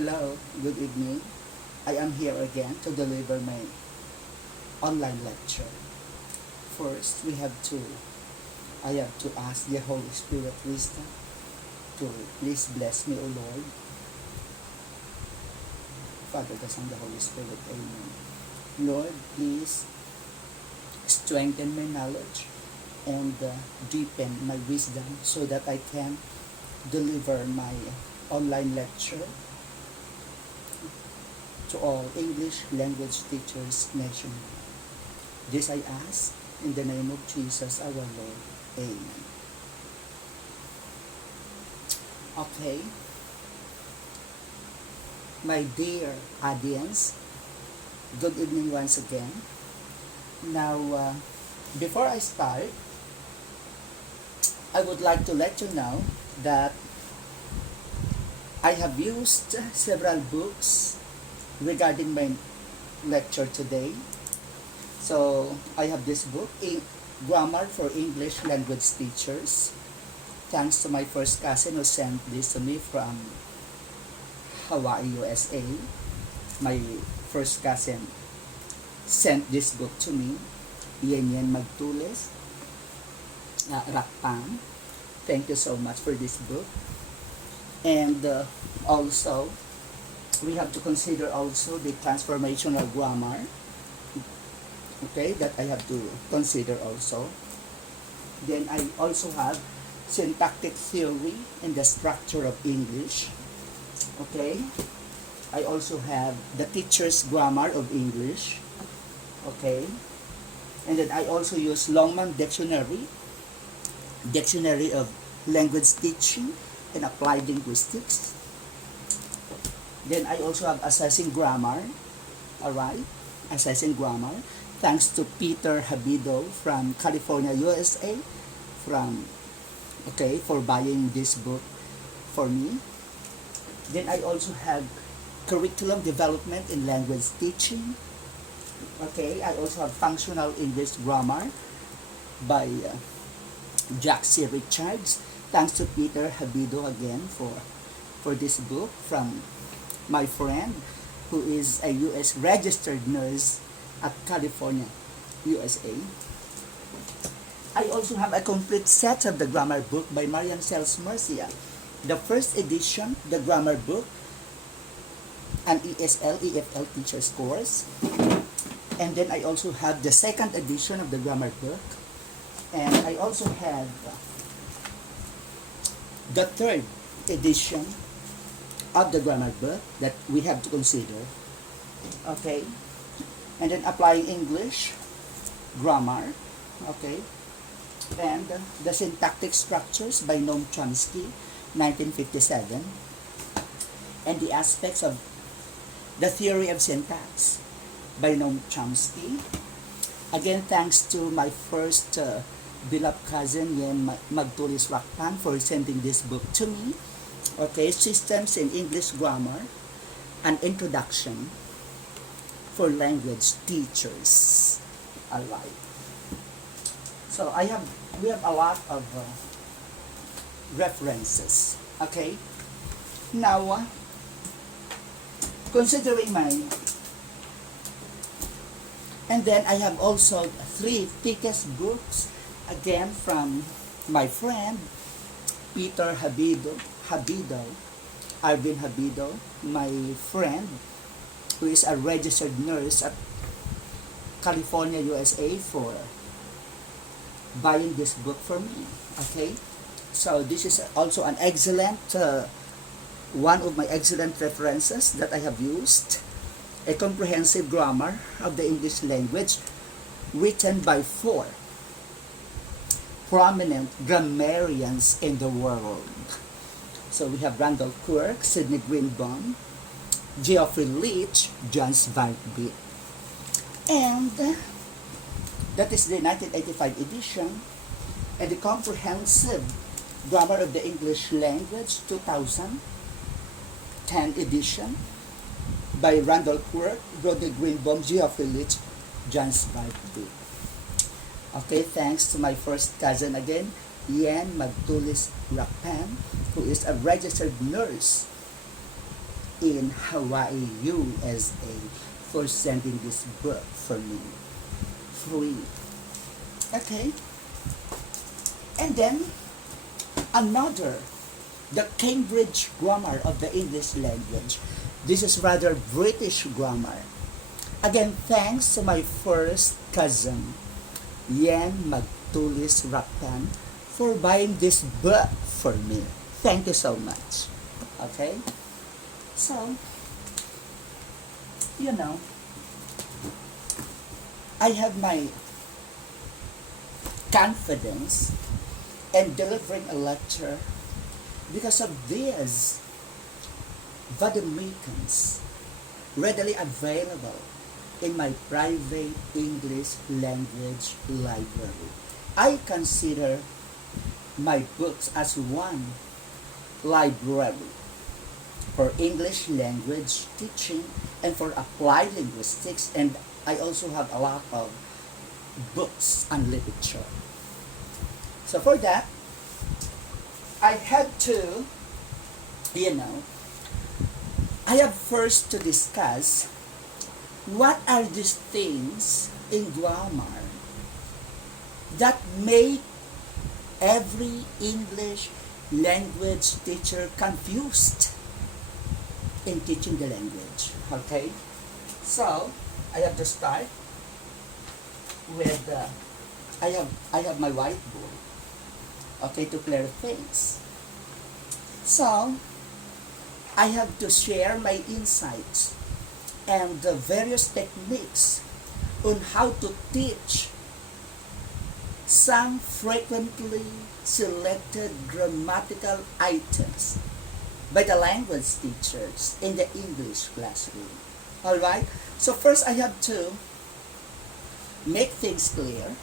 Hello, good evening. I am here again to deliver my online lecture. First, I have to ask the Holy Spirit wisdom to please bless me, O Lord. Father, the Son, the Holy Spirit, Amen. Lord, please strengthen my knowledge and deepen my wisdom so that I can deliver my online lecture to all English language teachers nationwide. This I ask in the name of Jesus our Lord. Amen. Okay. My dear audience, good evening once again. Now, before I start, I would like to let you know that I have used several books regarding my lecture today. So, I have this book, Grammar for English Language Teachers. Thanks to my first cousin who sent this to me from Hawaii, USA. My first cousin sent this book to me. Yan Magtulis, Rakpang. Thank you so much for this book. And also, we have to consider also the transformational grammar. Okay, that I have to consider also. Then I also have syntactic theory and the structure of English. Okay, I also have the teacher's grammar of English. Okay, and then I also use Longman Dictionary of language teaching and applied linguistics. Then I also have assessing grammar. Alright, assessing grammar. Thanks to Peter Habido from California, USA, for buying this book for me. Then I also have curriculum development in language teaching. Okay, I also have functional English grammar by Jack C. Richards. Thanks to Peter Habido again for this book from my friend who is a U.S. registered nurse at California, USA. I also have a complete set of the grammar book by Marian Sales Murcia. The first edition, the grammar book, an ESL, EFL teacher's course. And then I also have the second edition of the grammar book. And I also have the third edition of the grammar book that we have to consider. Okay. And then applying English grammar. Okay. And the syntactic structures by Noam Chomsky, 1957. And the aspects of the theory of syntax by Noam Chomsky. Again, thanks to my first beloved cousin, Yan Magtulis Rakpan, for sending this book to me. Okay, Systems in English Grammar, an Introduction for Language Teachers. Alright. So we have a lot of references. Okay. Now, considering and then I have also 3 thickest books, again from my friend Peter Arvin Habido, my friend who is a registered nurse at California, USA, for buying this book for me. Okay, so this is also an excellent one of my excellent references that I have used. A comprehensive grammar of the English language written by 4 prominent grammarians in the world. So we have Randall Quirk, Sidney Greenbaum, Geoffrey Leach, John Svartby. And that is the 1985 edition, and the comprehensive grammar of the English language 2010 edition by Randall Quirk, Rodney Greenbaum, Geoffrey Leach, John Svartby. Okay, thanks to my first cousin again, Yan Magtulis Rakpan, who is a registered nurse in Hawaii, USA, for sending this book for me free. Okay, and then another, the Cambridge grammar of the English language. This is rather British grammar. Again, thanks to my first cousin, Yen Magtulis Raptan, for buying this book for me. Thank you so much. Okay? So, you know, I have my confidence in delivering a lecture because of these vademecums readily available in my private English language library. I consider my books as one library for English language teaching and for applied linguistics, and I also have a lot of books on literature. So for that, I had to, I have first to discuss what are these things in grammar that make every English language teacher confused in teaching the language. Okay? So, I have to start with, I have my whiteboard, okay, to clear things. So, I have to share my insights and the various techniques on how to teach some frequently selected grammatical items by the language teachers in the English classroom. Alright? So first I have to make things clear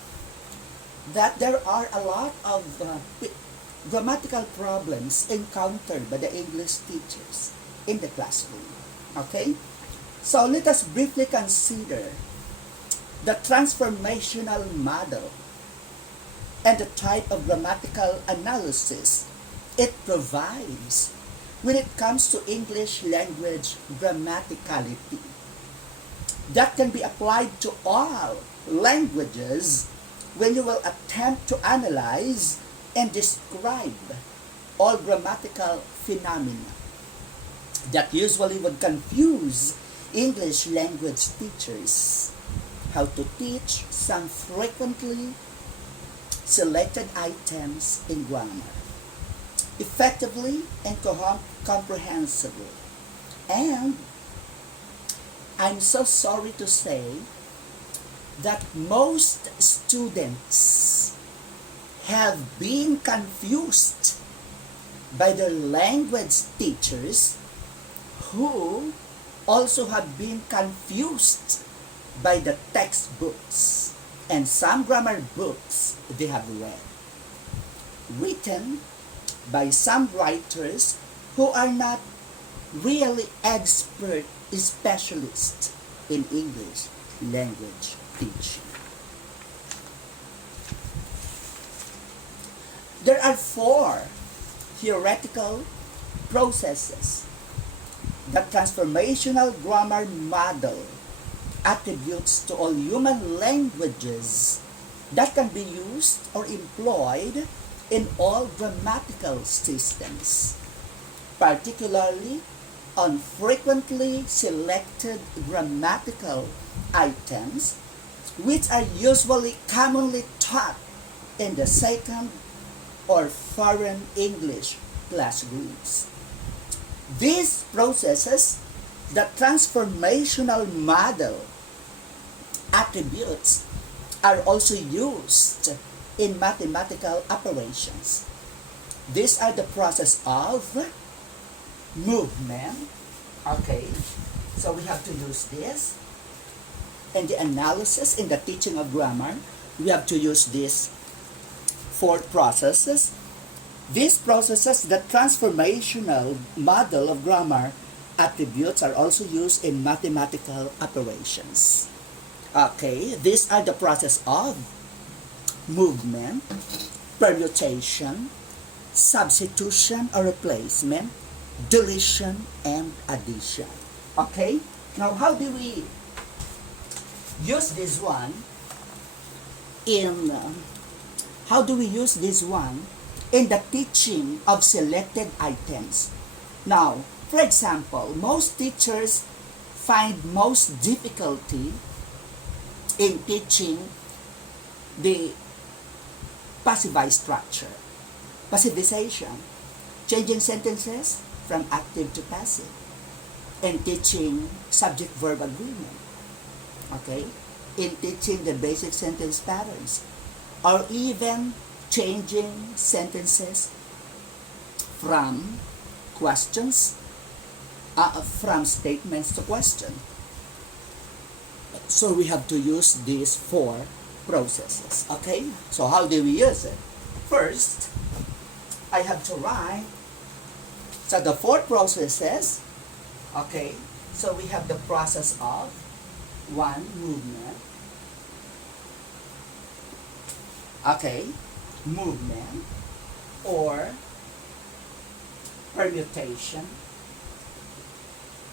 that there are a lot of grammatical problems encountered by the English teachers in the classroom. Okay? So let us briefly consider the transformational model and the type of grammatical analysis it provides when it comes to English language grammaticality that can be applied to all languages when you will attempt to analyze and describe all grammatical phenomena that usually would confuse English language teachers how to teach some frequently selected items in grammar effectively and comprehensively. And I'm so sorry to say that most students have been confused by their language teachers who also have been confused by the textbooks and some grammar books they have read, written by some writers who are not really expert specialists in English language teaching. There are 4 theoretical processes that transformational grammar model attributes to all human languages that can be used or employed in all grammatical systems, particularly on frequently selected grammatical items which are usually commonly taught in the second or foreign English classrooms. These processes, the transformational model attributes, are also used in mathematical operations. These are the process of movement. Okay, so we have to use this. In the analysis, in the teaching of grammar, we have to use these 4 processes. These processes, the transformational model of grammar attributes, are also used in mathematical operations. Okay, these are the process of movement, permutation, substitution or replacement, deletion, and addition. Okay? Now, how do we use this one in how do we use this one in the teaching of selected items? Now, for example, most teachers find most difficulty in teaching the passivized structure, passivization, changing sentences from active to passive, and teaching subject-verb agreement, okay, in teaching the basic sentence patterns, or even changing sentences from questions, from statements to question. So we have to use these four processes, okay? So how do we use it? First, I have to write, so the four processes, okay? So we have the process of one, movement, okay, movement, or permutation,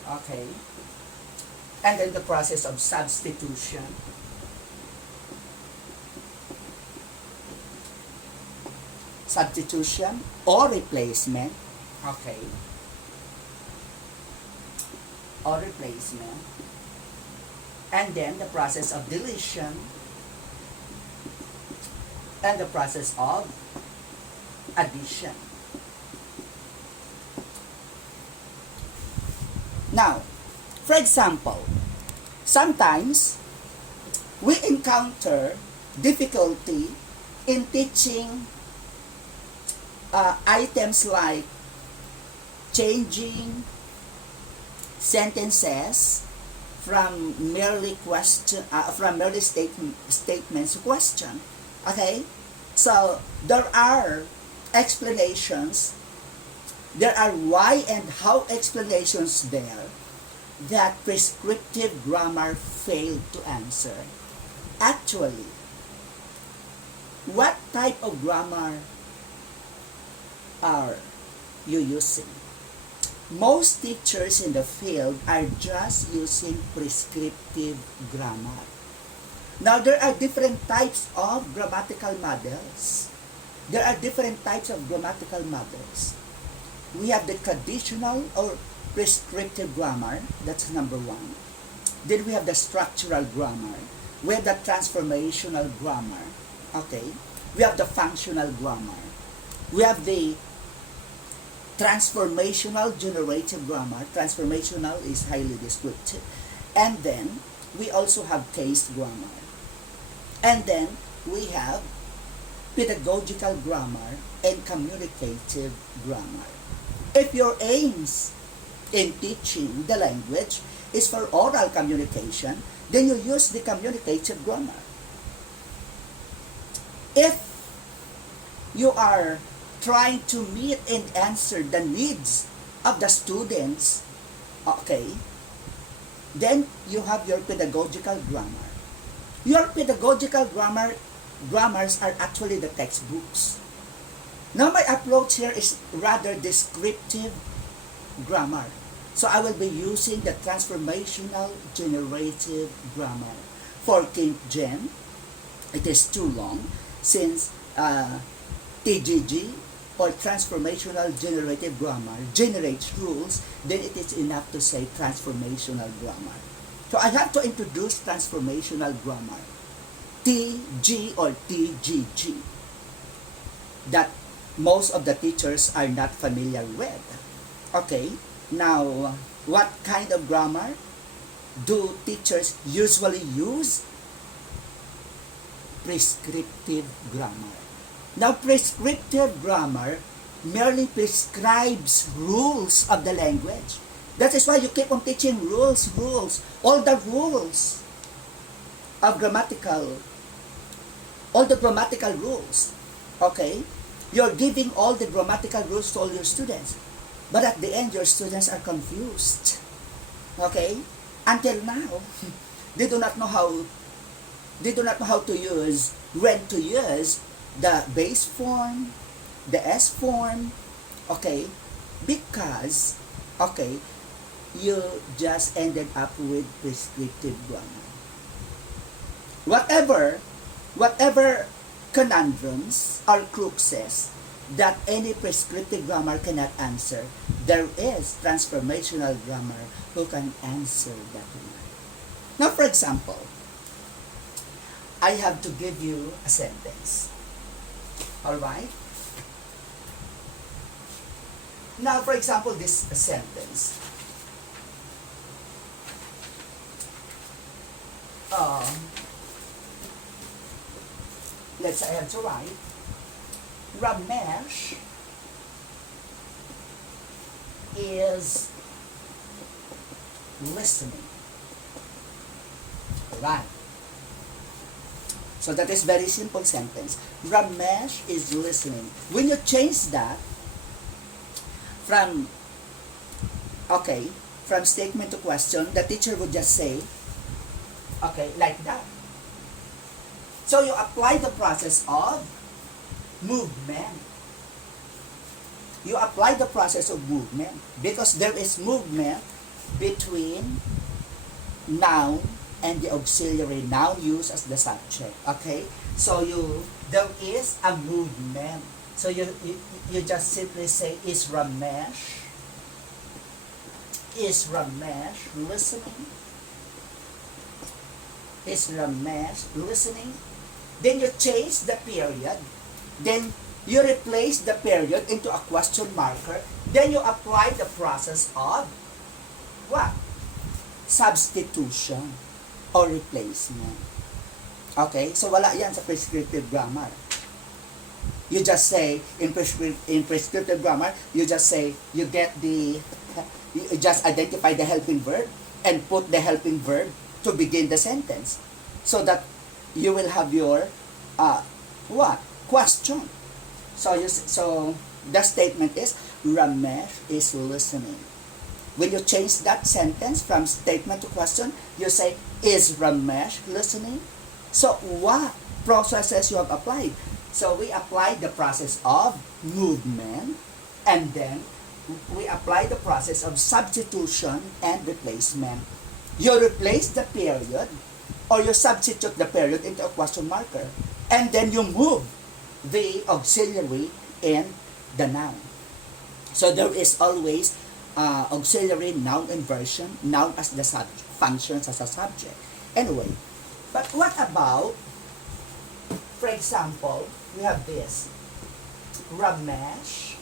okay, and then the process of substitution, or replacement, okay, or replacement, and then the process of deletion, and the process of addition. Now, for example, sometimes we encounter difficulty in teaching items like changing sentences from merely statements to question. Okay, so there are explanations. There are why and how explanations there that prescriptive grammar failed to answer. Actually, what type of grammar are you using? Most teachers in the field are just using prescriptive grammar. Now, there are different types of grammatical models. There are different types of grammatical models. We have the traditional or prescriptive grammar, that's number one. Then we have the structural grammar. We have the transformational grammar. Okay? We have the functional grammar. We have the transformational generative grammar. Transformational is highly descriptive. And then we also have case grammar. And then we have pedagogical grammar and communicative grammar. If your aims in teaching the language is for oral communication, then you use the communicative grammar. If you are trying to meet and answer the needs of the students, okay, then you have your pedagogical grammar. Your pedagogical grammars are actually the textbooks. Now my approach here is rather descriptive grammar. So I will be using the transformational generative grammar. For King Jen, it is too long since TGG or transformational generative grammar generates rules, then it is enough to say transformational grammar. So I have to introduce transformational grammar, TG or TGG, that most of the teachers are not familiar with. Okay, now what kind of grammar do teachers usually use? Prescriptive grammar. Now, prescriptive grammar merely prescribes rules of the language. That is why you keep on teaching rules. All the rules of grammatical, all the grammatical rules. Okay? You're giving all the grammatical rules to all your students. But at the end, your students are confused. Okay? Until now, they do not know how to use, when to use the base form, the S form, okay, Because, okay, you just ended up with prescriptive grammar. Whatever conundrums or cruxes that any prescriptive grammar cannot answer, there is transformational grammar who can answer that one. Now, for example, I have to give you a sentence. Alright? Now, for example, this sentence. Let's say I have to write, Ramesh is listening. Right. So that is very simple sentence. Ramesh is listening. When you change that from statement to question, the teacher would just say, okay, like that. So you apply the process of movement. You apply the process of movement because there is movement between noun and the auxiliary noun used as the subject. Okay? So there is a movement. So you just simply say, is Ramesh listening? Is Ramesh listening? Then you change the period. Then you replace the period into a question marker. Then you apply the process of what? Substitution or replacement. Okay? So wala yan sa prescriptive grammar. You just say, in prescriptive grammar, you just say, you just identify the helping verb and put the helping verb to begin the sentence. So that you will have your question. So the statement is, Ramesh is listening. When you change that sentence from statement to question, you say, is Ramesh listening? So what processes you have applied? So we apply the process of movement, and then we apply the process of substitution and replacement. You replace the period, or you substitute the period into a question marker, and then you move the auxiliary in the noun. So there is always auxiliary noun inversion, noun as the subject, functions as a subject. Anyway, but what about, for example, we have this, Ramesh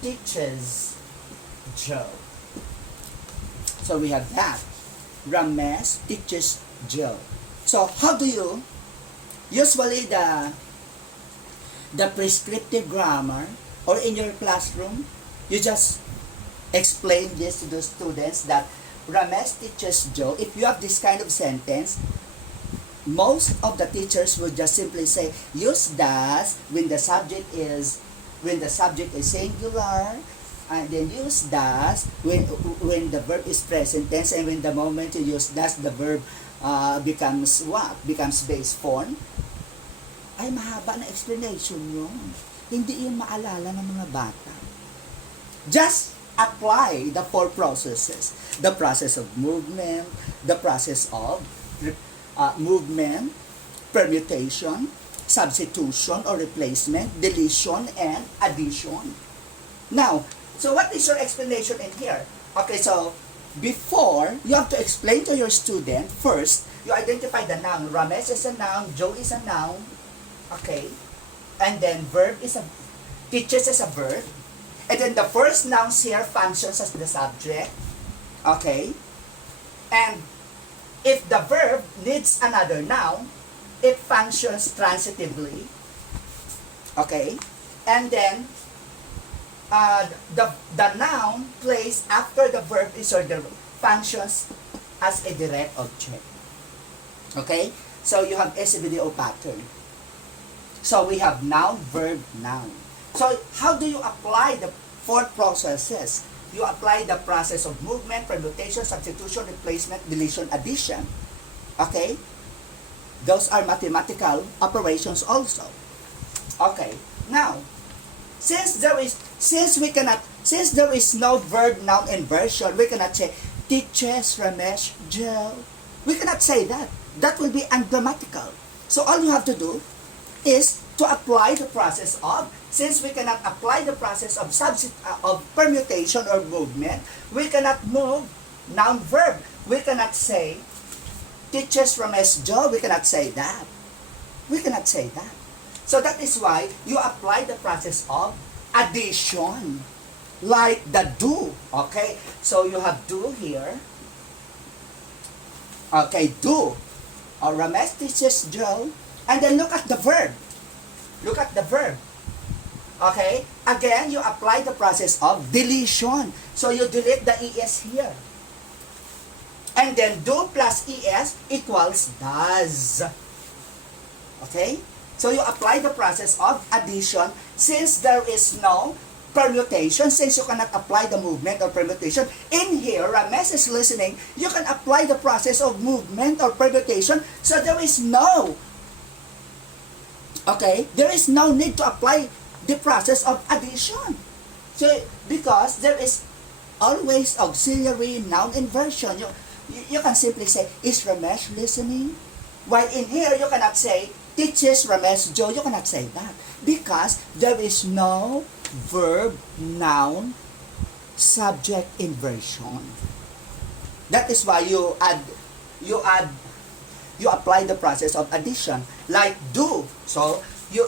teaches Joe. So we have that. Ramesh teaches Joe. So how do you, usually the prescriptive grammar, or in your classroom, you just explain this to the students that Ramesh teaches Joe. If you have this kind of sentence, most of the teachers would just simply say, use does when the subject is singular, and then use does when the verb is present tense, and when the moment you use does, the verb becomes what? Becomes base form. Ay, mahaba na explanation yun. Hindi yung maalala ng mga bata. Just apply the four processes. The process of movement, the process of movement, permutation, substitution or replacement, deletion, and addition. Now, so what is your explanation in here? Okay, so before, you have to explain to your student, first, you identify the noun. Ramesh is a noun, Joe is a noun, okay? And then teaches is a verb. And then the first nouns here functions as the subject, okay? And if the verb needs another noun, it functions transitively, okay? And then the noun placed after the verb is ordered functions as a direct object, okay? So you have SVDO pattern. So we have noun, verb, noun. So how do you apply the four processes? You apply the process of movement, permutation, substitution, replacement, deletion, addition. Okay? Those are mathematical operations also. Okay. Now, Since there is no verb noun inversion, we cannot say teaches Ramesh Joe. We cannot say that. That will be ungrammatical. So all you have to do is to apply the process of, since we cannot apply the process of permutation or movement, we cannot move noun verb. We cannot say teaches Ramesh Joe. We cannot say that. We cannot say that. So that is why you apply the process of addition, like the do. Okay, so you have do here. Okay, do. Or Ramesh teaches Joe. And then look at the verb. Look at the verb. Okay, again, you apply the process of deletion. So you delete the es here. And then do plus es equals does. Okay? So you apply the process of addition since there is no permutation, since you cannot apply the movement or permutation. In here, Ramesh is listening, you can apply the process of movement or permutation, so there is no, okay, there is no need to apply the process of addition. So, because there is always auxiliary noun inversion, you can simply say, is Ramesh listening? While in here, you cannot say, teaches Ramesh Joe. You cannot say that because there is no verb noun subject inversion. That is why you apply the process of addition, like do. So you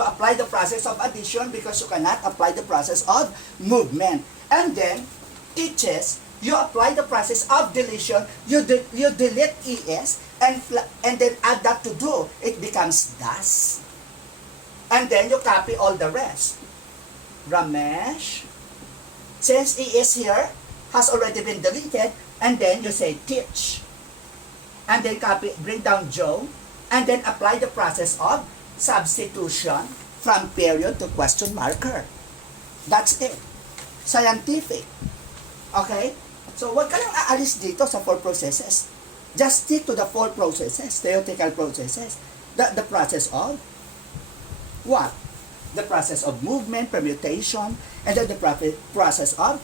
apply the process of addition because you cannot apply the process of movement. And then teaches, you apply the process of deletion. You delete es and then add that to do. It becomes does. And then you copy all the rest. Ramesh, since es here has already been deleted, and then you say teach. And then copy, bring down Joe, and then apply the process of substitution from period to question marker. That's it. Scientific. Okay? So, wag ka lang aalis dito sa 4 processes. Just stick to the 4 processes, theoretical processes. The process of what? The process of movement, permutation, and then the process of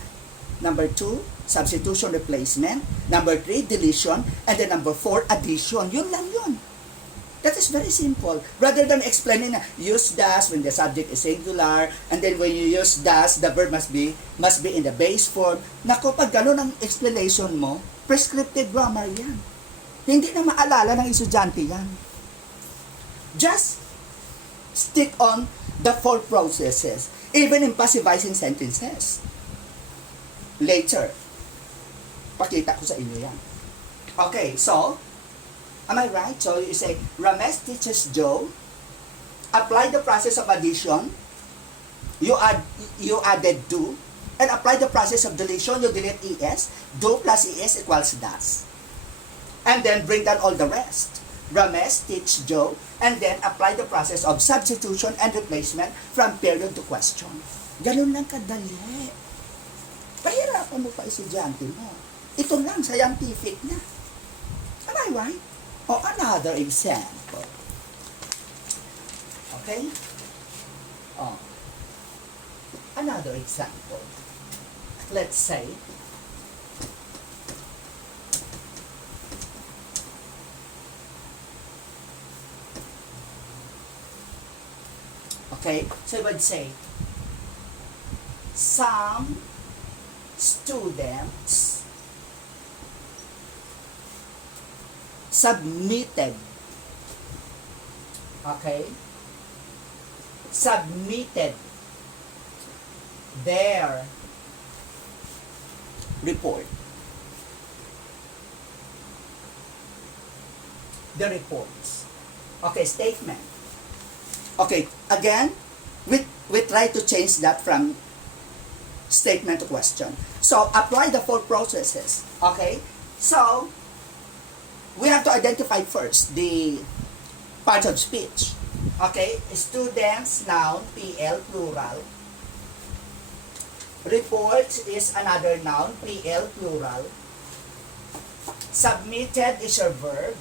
number 2, substitution, replacement, number 3, deletion, and then number 4, addition. Yun lang yun. That is very simple. Rather than explaining na use does when the subject is singular, and then when you use does, the verb must be in the base form. Naku, pag gano'n ang explanation mo, prescriptive grammar yan. Hindi na maalala ng estudyante yan. Just stick on the 4 processes, even in passivizing sentences. Later, pakita ko sa inyo yan. Okay, so, am I right? So you say, Ramesh teaches Joe, apply the process of addition, you added do, and apply the process of deletion, you delete es, do plus es equals does. And then bring down all the rest. Ramesh teach Joe, and then apply the process of substitution and replacement from period to question. Ganun lang kadali. Pahirapan mo pa estudyante mo. Ito lang, scientific na. Am I right? Or another example. Okay? Oh. Another example. Let's say, okay, so I would say, some students submitted, okay, submitted their report. The reports. Okay, statement. Okay, again, we try to change that from statement to question. So, apply the 4 processes. Okay? So, we have to identify first the parts of speech. Okay? Students, noun, PL, plural. Reports is another noun, PL, plural. Submitted is your verb.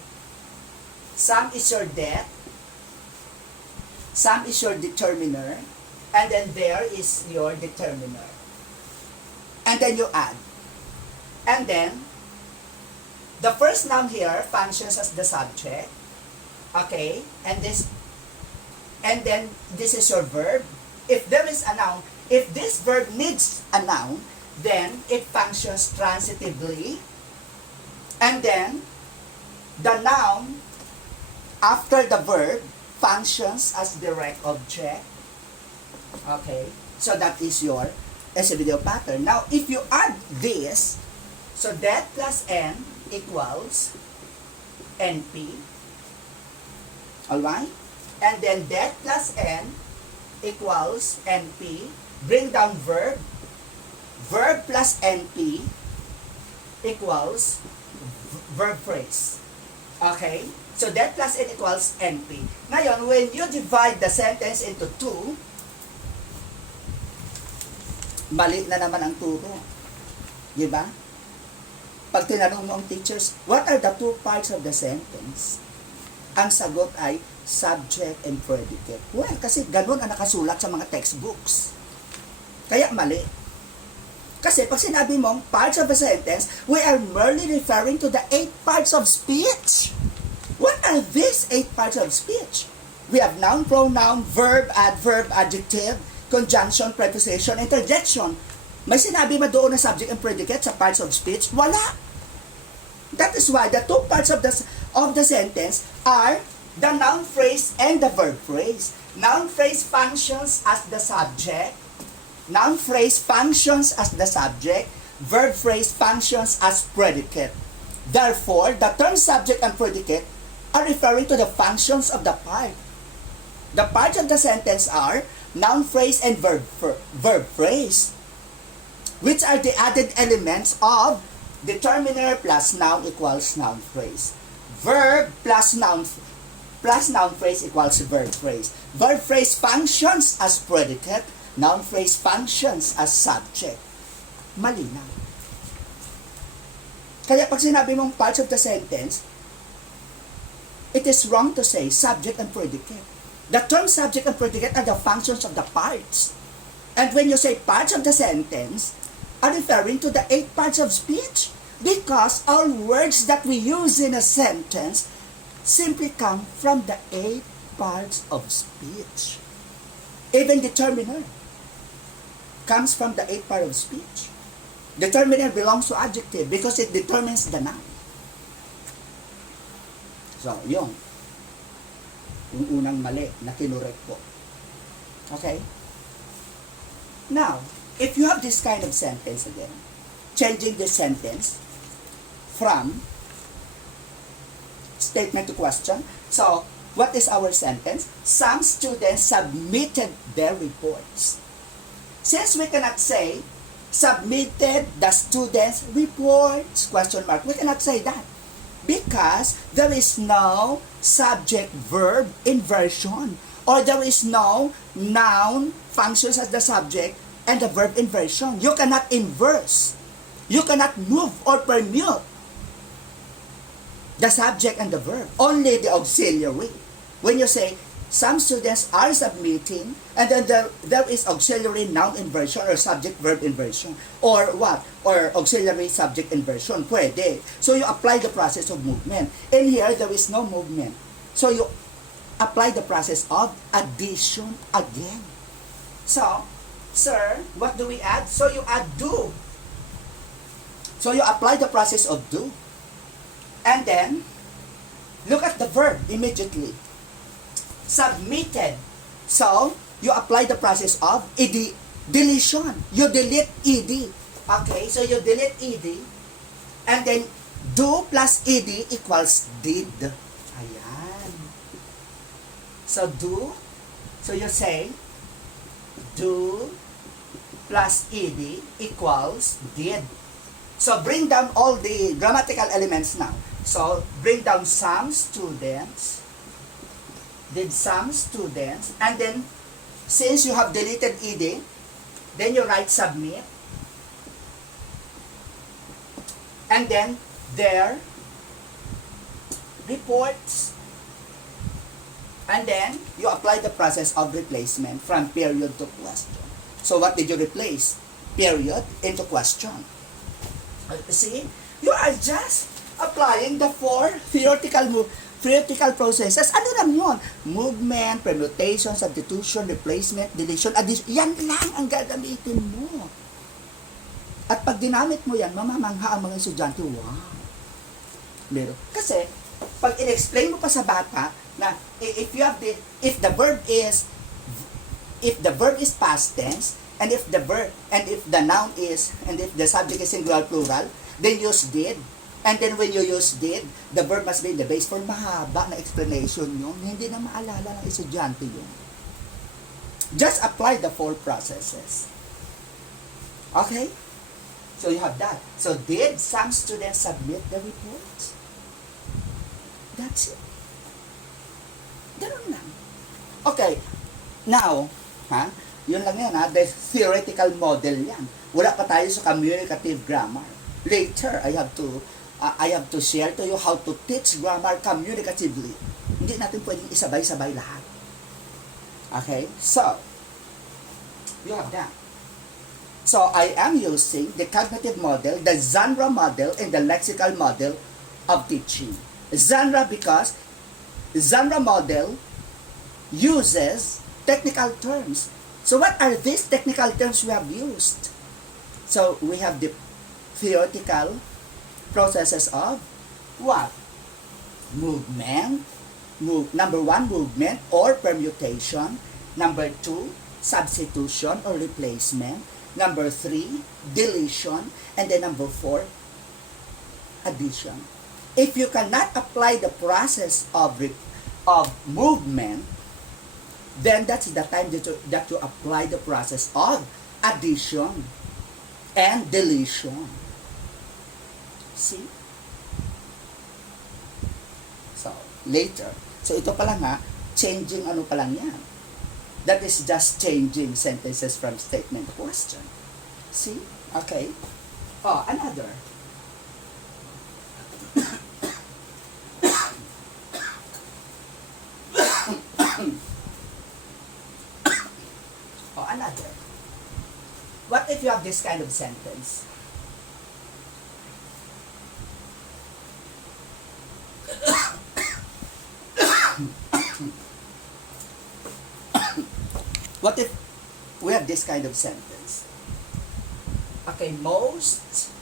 Some is your debt. Some is your determiner. And then there is your determiner. And then you add. And then, the first noun here functions as the subject. Okay? And then this is your verb. If there is a noun, if this verb needs a noun, then it functions transitively. And then, the noun after the verb functions as direct object. Okay? So that is your residual pattern. Now, if you add this, so that plus n equals NP. Alright? And then that plus n equals NP. Bring down verb. Verb plus NP equals verb phrase. Okay? So that plus n equals NP. Ngayon, when you divide the sentence into two, mali na naman ang turo. Diba? Pag tinanong mo ang teachers, what are the two parts of the sentence? Ang sagot ay subject and predicate. Well, kasi ganun ang nakasulat sa mga textbooks. Kaya mali. Kasi pag sinabi mong parts of a sentence, we are merely referring to the 8 parts of speech. What are these 8 parts of speech? We have noun, pronoun, verb, adverb, adjective, conjunction, preposition, interjection. May sinabi ba doon na subject and predicate sa parts of speech? Wala. That is why the 2 parts of the sentence are the noun phrase and the verb phrase. Noun phrase functions as the subject. Noun phrase functions as the subject. Verb phrase functions as predicate. Therefore, the term subject and predicate are referring to the functions of the part. The parts of the sentence are noun phrase and verb phrase, which are the added elements of determiner plus noun equals noun phrase. Verb plus noun phrase equals verb phrase. Verb phrase functions as predicate. Noun phrase functions as subject. Malinaw. Kaya pag sinabi mong parts of the sentence, it is wrong to say subject and predicate. The term subject and predicate are the functions of the parts. And when you say parts of the sentence, are referring to the 8 parts of speech. Because all words that we use in a sentence simply come from the 8 parts of speech. Even determiner comes from the 8 part of speech. Determiner belongs to adjective because it determines the noun. So, yun. Yung unang mali na kinurek ko. Okay? Now, if you have this kind of sentence again, changing this sentence from statement to question. So, what is our sentence? Some students submitted their reports. Since we cannot say, submitted the students' reports, question mark, we cannot say that. Because there is no subject-verb inversion. Or there is no noun functions as the subject and the verb inversion. You cannot inverse. You cannot move or permute the subject and the verb. Only the auxiliary. When you say, some students are submitting, and then there is auxiliary noun inversion or subject-verb inversion. Or what? Or auxiliary subject inversion. Pwede. So you apply the process of movement. In here, there is no movement. So you apply the process of addition again. So, sir, what do we add? So you add do. So you apply the process of do. And then, look at the verb immediately. Submitted. So, you apply the process of deletion. You delete ed. Okay, so you delete ed. And then, do plus ed equals did. Ayan. So, do. So, you say, do plus ed equals did. So, bring down all the grammatical elements now. So, bring down some students. Did some students. And then, since you have deleted ed, then you write submit. And then, their reports. And then, you apply the process of replacement from period to question. So what did you replace? Period into question. See, you are just applying the four theoretical processes. Ano lang yun? Movement, permutation, substitution, replacement, deletion, addition. Yan lang ang gagamitin mo. At pag ginamit mo yan, mamamangha ang mga estudyante. Wow. Pero, kasi, pag in-explain mo pa sa bata na if the verb is past tense, and if the noun is, and if the subject is singular plural, then use did. And then when you use did, the verb must be in the base form. Mahaba na explanation yun. Hindi na maalala ng estudyante yun. Just apply the four processes. Okay? So you have that. So did some students submit the report? That's it. Ganun lang. Okay. Now, yun lang yan, the theoretical model yan. Wala pa tayo sa communicative grammar. Later, I have to share to you how to teach grammar communicatively. Hindi natin pwedeng isabay-sabay lahat. Okay? So, you have that. So, I am using the cognitive model, the genre model, and the lexical model of teaching. Genre because genre model uses technical terms. So, what are these technical terms we have used? So, we have the theoretical processes of what? Movement. Number 1, movement or permutation. Number 2, substitution or replacement. Number 3, deletion. And then number 4, addition. If you cannot apply the process of movement, then that's the time that you apply the process of addition and deletion. See? So, later. So, ito pa lang changing ano pa lang yan. That is just changing sentences from statement to question. See? Okay. Oh, another. Oh, another. What if you have this kind of sentence? What if we have this kind of sentence? Okay, most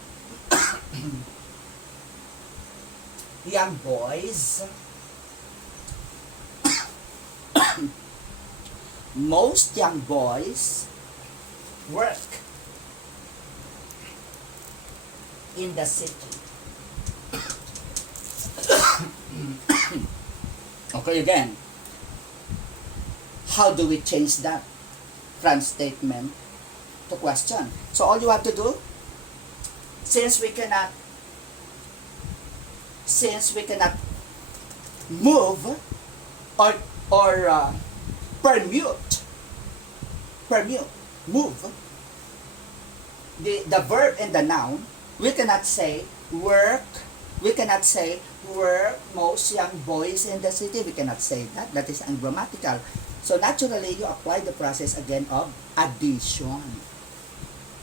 young boys most young boys work in the city. Okay, again. How do we change that from statement to question? So all you have to do, since we cannot move or move the verb and the noun, we cannot say work. We cannot say work most young boys in the city. We cannot say that. That is ungrammatical. So naturally, you apply the process again of addition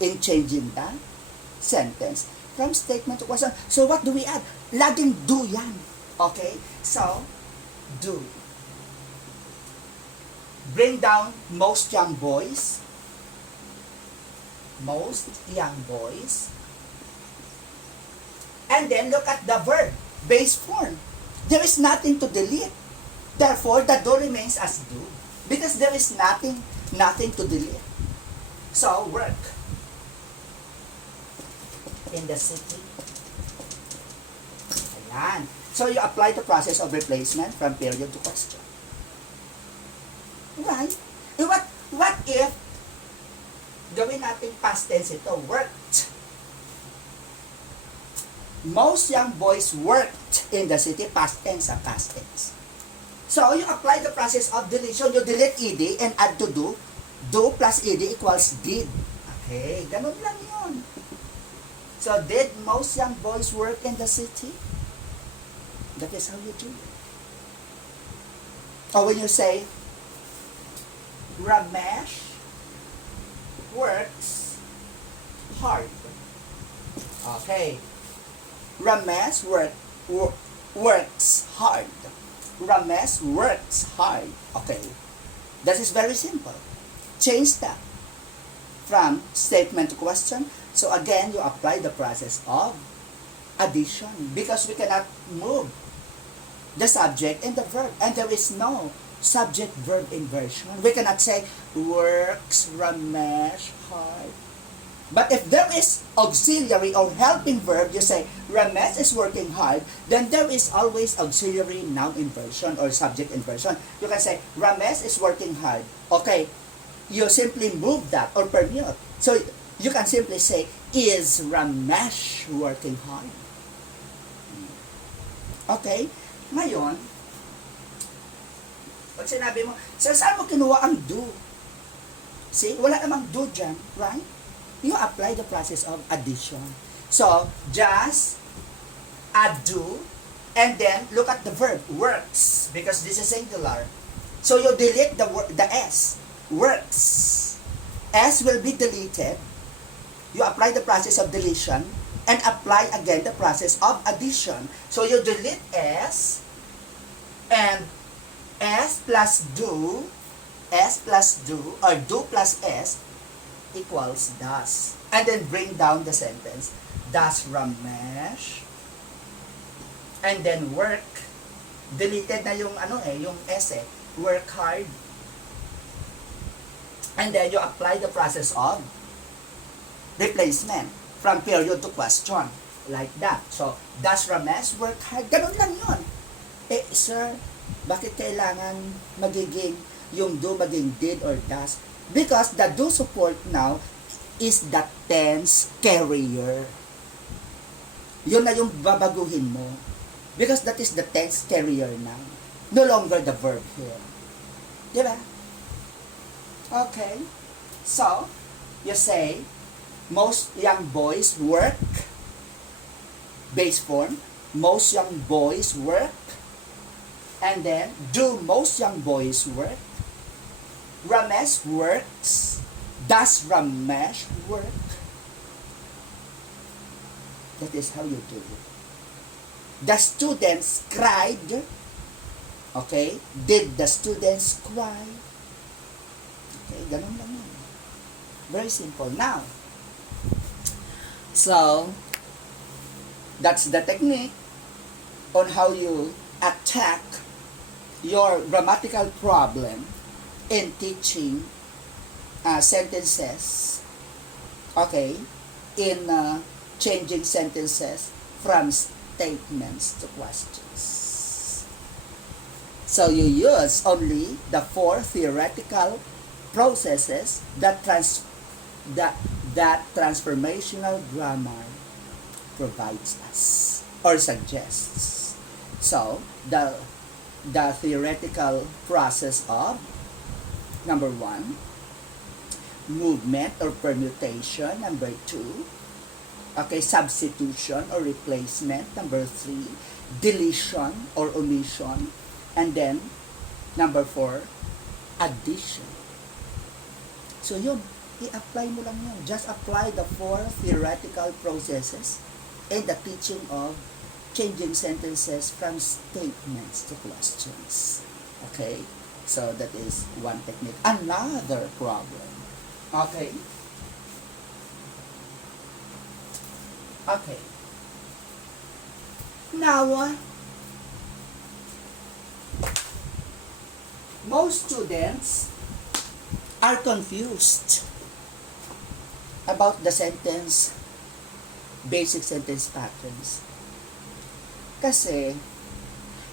in changing the sentence from statement to question. So what do we add? Laging do yan. Okay? So, do. Bring down most young boys. Most young boys. And then look at the verb, base form. There is nothing to delete. Therefore, the do remains as do. Because there is nothing to delete. So, work in the city. Ayan. So, you apply the process of replacement from period to question. Right? What if gawin natin past tense ito, worked. Most young boys worked in the city, past tense. So, you apply the process of deletion. You delete ed and add to do. Do plus ed equals did. Okay, ganun lang yun. So, did most young boys work in the city? That is how you do it. Or when you say, Ramesh works hard. Okay. Ramesh works hard. Ramesh works hard. Okay. That is very simple. Change that from statement to question. So again, you apply the process of addition because we cannot move the subject and the verb. And there is no subject-verb inversion. We cannot say, works Ramesh hard. But if there is auxiliary or helping verb, you say, Ramesh is working hard, then there is always auxiliary noun inversion or subject inversion. You can say, Ramesh is working hard. Okay, you simply move that or permute. So you can simply say, is Ramesh working hard? Okay, ngayon, pag sinabi mo, saan mo kinuha ang do? See, wala namang do dyan, right? You apply the process of addition. So, just add do, and then look at the verb, works, because this is singular. So, you delete the S, works. S will be deleted. You apply the process of deletion, and apply again the process of addition. So, you delete S, and S plus do, or do plus S, equals does. And then bring down the sentence. Does Ramesh, and then work. Deleted na yung yung S work hard. And then you apply the process of replacement from period to question. Like that. So, does Ramesh work hard? Ganun lang yun. Sir, bakit kailangan magiging yung do maging did or does? Because the do support now is the tense carrier. Yun na yung babaguhin mo. Because that is the tense carrier now. No longer the verb here. Diba? Okay. So, you say, most young boys work, base form, most young boys work, and then, do most young boys work? Ramesh works. Does Ramesh work? That is how you do it. The students cried. Okay? Did the students cry? Okay, ganun lang yun. Very simple. Now, so, that's the technique on how you attack your grammatical problem in teaching sentences, okay, in changing sentences from statements to questions. So you use only the 4 theoretical processes that transformational grammar provides us or suggests. So the theoretical process of number 1, movement or permutation. Number 2, okay, substitution or replacement. Number 3, deletion or omission. And then, number 4, addition. So yun, i-apply mo lang yun. Just apply the 4 theoretical processes in the teaching of changing sentences from statements to questions. Okay? So that is one technique. Another problem. Okay? Okay. Now, most students are confused about the basic sentence patterns. Kasi,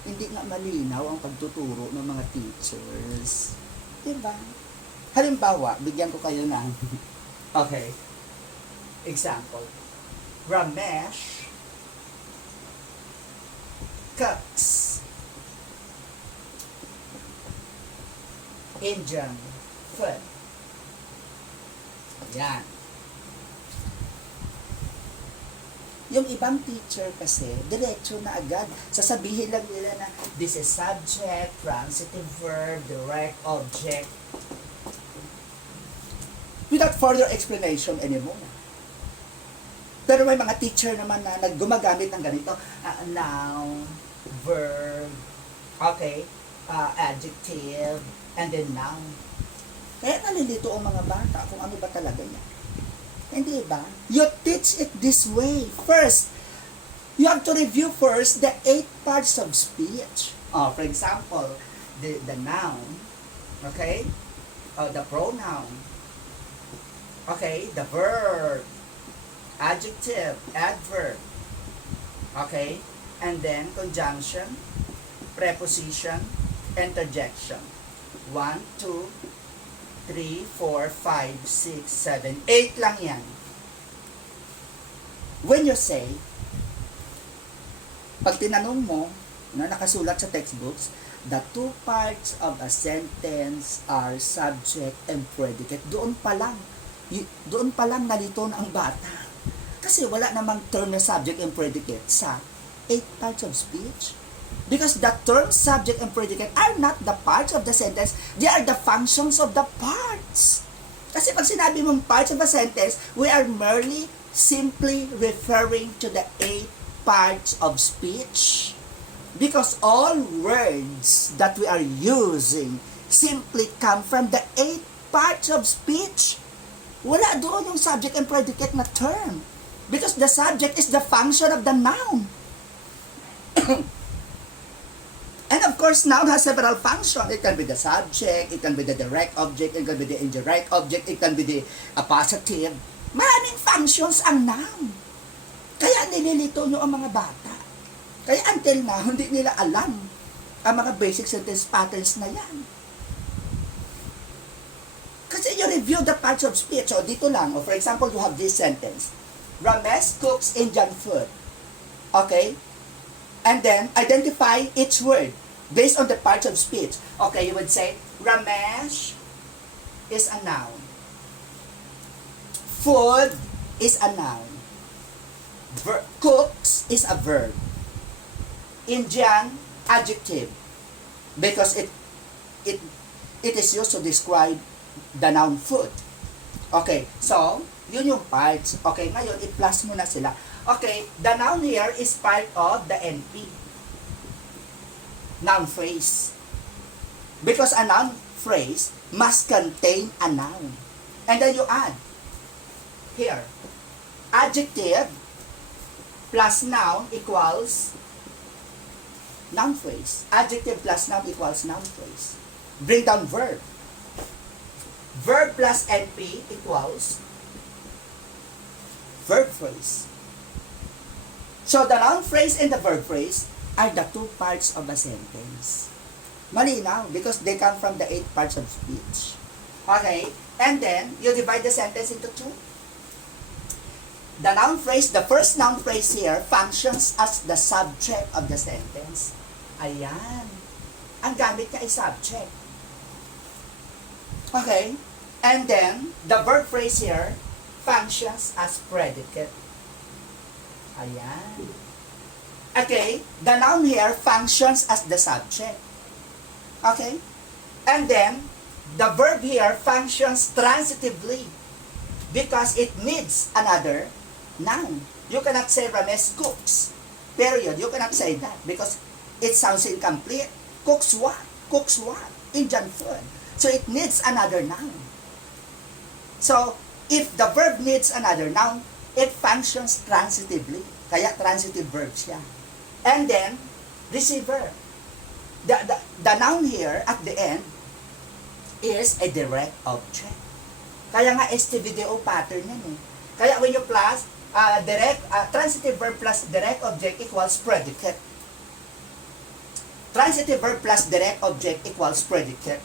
hindi nga malinaw ang pagtuturo ng mga teachers. Diba? Halimbawa, bigyan ko kayo ng, okay, example. Ramesh cooks Indian food. Yan. Yung ibang teacher kasi, diretso na agad. Sasabihin lang nila na, this is subject, transitive verb, direct object, without further explanation anymore. Pero may mga teacher naman na naggumagamit ng ganito, noun, verb, okay, adjective, and then noun. Kaya nalilito ang mga bata kung ano ba talaga niya. Hindi ba? You teach it this way. First, you have to review first the 8 parts of speech. For example, the noun, okay? The pronoun, okay? The verb, adjective, adverb, okay? And then conjunction, preposition, interjection. 1, 2, 3, 4, 5, 6, 7, 8 lang yan. When you say, pag tinanong mo, nakasulat sa textbooks, the 2 parts of a sentence are subject and predicate. Doon pa lang nalito na ang bata. Kasi wala namang term na subject and predicate sa 8 parts of speech. Because the term subject and predicate are not the parts of the sentence, they are the functions of the parts. Kasi pag sinabi mong parts of a sentence, we are merely simply referring to the 8 parts of speech. Because all words that we are using simply come from the 8 parts of speech. Wala doon yung subject and predicate na term. Because the subject is the function of the noun. And of course, noun has several functions. It can be the subject, it can be the direct object, it can be the indirect object, it can be the appositive. Maraming functions ang noun. Kaya nililito nyo ang mga bata. Kaya until now, hindi nila alam ang mga basic sentence patterns na yan. Kasi you review the parts of speech. So dito lang, for example, you have this sentence. Ramesh cooks Indian food. Okay? And then, identify each word based on the parts of speech. Okay, you would say, Ramesh is a noun. Food is a noun. Cooks is a verb. Indian, adjective. Because it is used to describe the noun food. Okay, so, yun yung parts. Okay, ngayon, i-plus mo na sila. Okay, the noun here is part of the NP. Noun phrase. Because a noun phrase must contain a noun. And then you add here, adjective plus noun equals noun phrase. Adjective plus noun equals noun phrase. Bring down verb. Verb plus NP equals verb phrase. So, the noun phrase and the verb phrase are the 2 parts of a sentence. Malinaw, because they come from the 8 parts of speech. Okay? And then, you divide the sentence into 2. The noun phrase, the first noun phrase here, functions as the subject of the sentence. Ayan. Ang gamit niya ay subject. Okay? And then, the verb phrase here functions as predicate. Ayan. Okay? The noun here functions as the subject. Okay? And then, the verb here functions transitively because it needs another noun. You cannot say Ramesh cooks. Period. You cannot say that because it sounds incomplete. Cooks what? Cooks what? Indian food. So it needs another noun. So, if the verb needs another noun, it functions transitively. Kaya transitive verb siya. And then, receiver. The noun here at the end is a direct object. Kaya nga STVDO pattern yan eh. Kaya when you plus transitive verb plus direct object equals predicate. Transitive verb plus direct object equals predicate.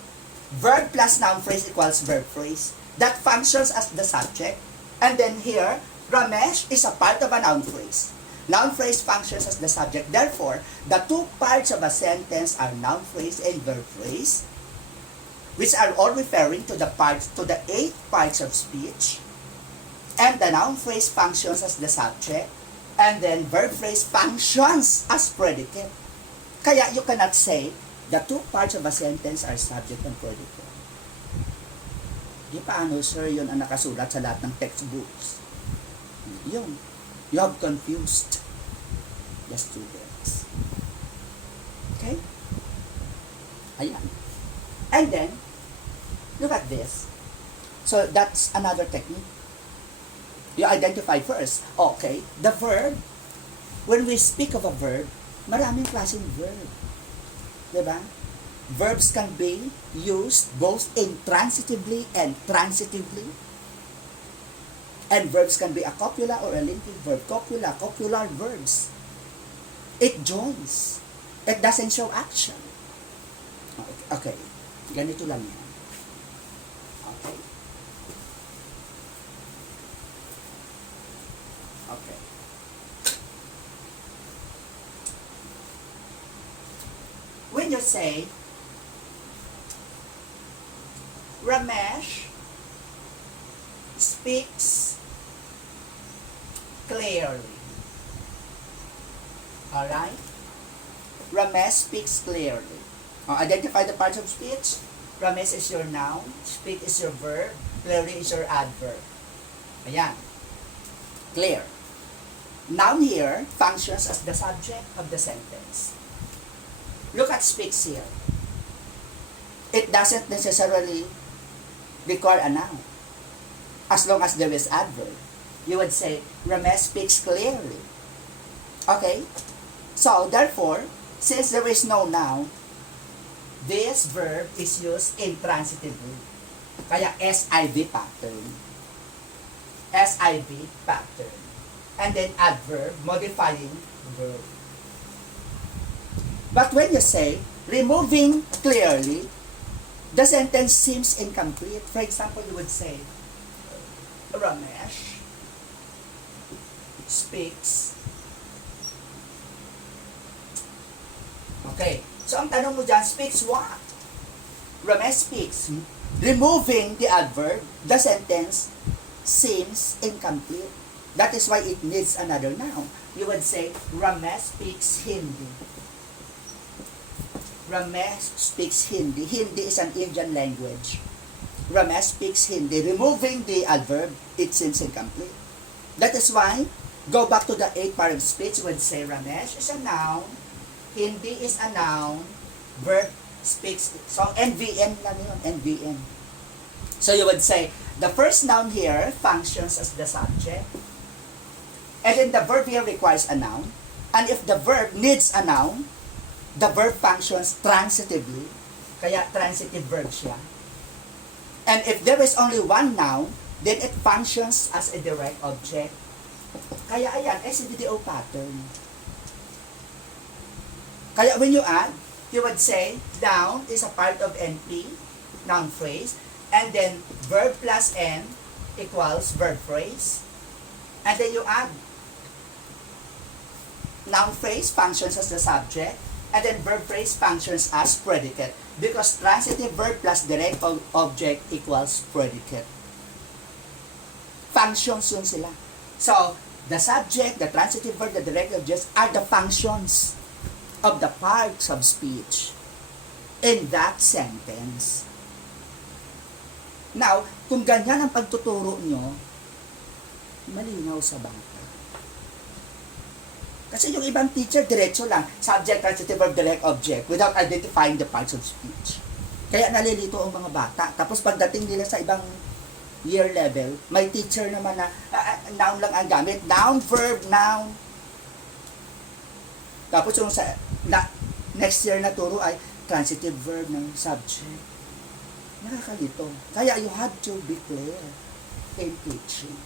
Verb plus noun phrase equals verb phrase. That functions as the subject. And then here, Ramesh is a part of a noun phrase. Noun phrase functions as the subject. Therefore, the 2 parts of a sentence are noun phrase and verb phrase, which are all referring to the 8 parts of speech. And the noun phrase functions as the subject, And then verb phrase functions as predicate. Kaya you cannot say the two parts of a sentence are subject and predicate. Di paano, sir, yun ang nakasulat sa lahat ng textbooks. Yun. You have confused the students. Okay? Ayan. And then, look at this. So, that's another technique. You identify first. Okay, the verb, when we speak of a verb, maraming klaseng verb. Diba? Verbs can be used both intransitively and transitively. And verbs can be a copula or a linking verb. Copula, copular verbs. It joins. It doesn't show action. Okay. Ganito lang yan. Okay. Okay. When you say, Ramesh speaks clearly. Alright? Ramesh speaks clearly. Identify the parts of speech. Ramesh is your noun. Speak is your verb. Clearly is your adverb. Ayan. Clear. Noun here functions as the subject of the sentence. Look at speaks here. It doesn't necessarily require a noun. As long as there is adverb. You would say, Ramesh speaks clearly. Okay? So, therefore, since there is no noun, this verb is used intransitively. Kaya SIV pattern. SIV pattern. And then adverb, modifying verb. But when you say, removing clearly, the sentence seems incomplete. For example, you would say, Ramesh speaks. Okay. So, ang tanong mo dyan, speaks what? Ramesh speaks. Removing the adverb, the sentence seems incomplete. That is why it needs another noun. You would say, Ramesh speaks Hindi. Ramesh speaks Hindi. Hindi is an Indian language. Ramesh speaks Hindi. Removing the adverb, it seems incomplete. That is why, go back to the 8 part of speech, you would say, Ramesh is a noun. Hindi is a noun, verb speaks. So, NVN lang yun, NVN. So, you would say, the first noun here functions as the subject. And then the verb here requires a noun. And if the verb needs a noun, the verb functions transitively. Kaya transitive verb siya. And if there is only one noun, then it functions as a direct object. Kaya ayan, SVDO pattern. Kaya when you add, you would say, noun is a part of NP, noun phrase, and then verb plus N equals verb phrase. And then you add, noun phrase functions as the subject, and then verb phrase functions as predicate. Because transitive verb plus direct object equals predicate. Functions yun sila. So, the subject, the transitive verb, the direct objects are the functions of the parts of speech in that sentence. Now, kung ganyan ang pagtuturo nyo, malinaw sa bata. Kasi yung ibang teacher, diretso lang, subject, transitive verb, direct object, without identifying the parts of speech. Kaya nalilito ang mga bata. Tapos pagdating nila sa ibang year level, may teacher naman na noun lang ang gamit. Noun, verb, noun. Tapos yung next year na turo ay transitive verb ng subject. Nakakalito. Kaya you have to be clear in teaching.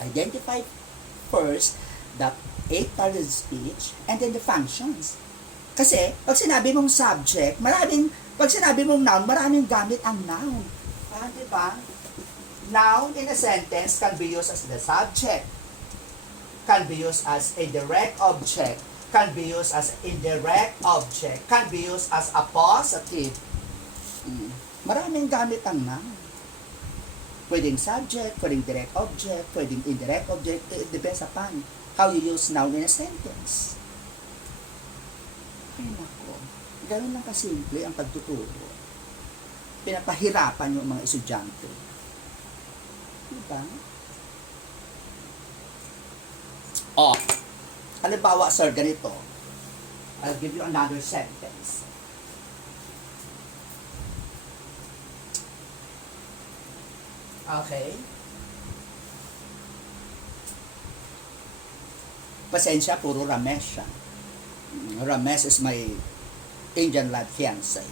Identify first the 8 parts of speech and then the functions. Kasi, pag sinabi mong subject, pag sinabi mong noun, maraming gamit ang noun. Diba? Noun in a sentence can be used as the subject, can be used as a direct object, can be used as indirect object, can be used as appositive. Maraming gamit ang noun. Pwedeng subject, pwedeng direct object, pwedeng indirect object, it depends upon how you use noun in a sentence. Ay nako, ganun lang kasimple ang pagtuturo. Pinapahirapan yung mga estudyante. Diba? Oh, halimbawa sir, ganito. I'll give you another sentence. Okay. Pasensya, puro Ramesh siya. Ramesh is my Indian lad fiancé.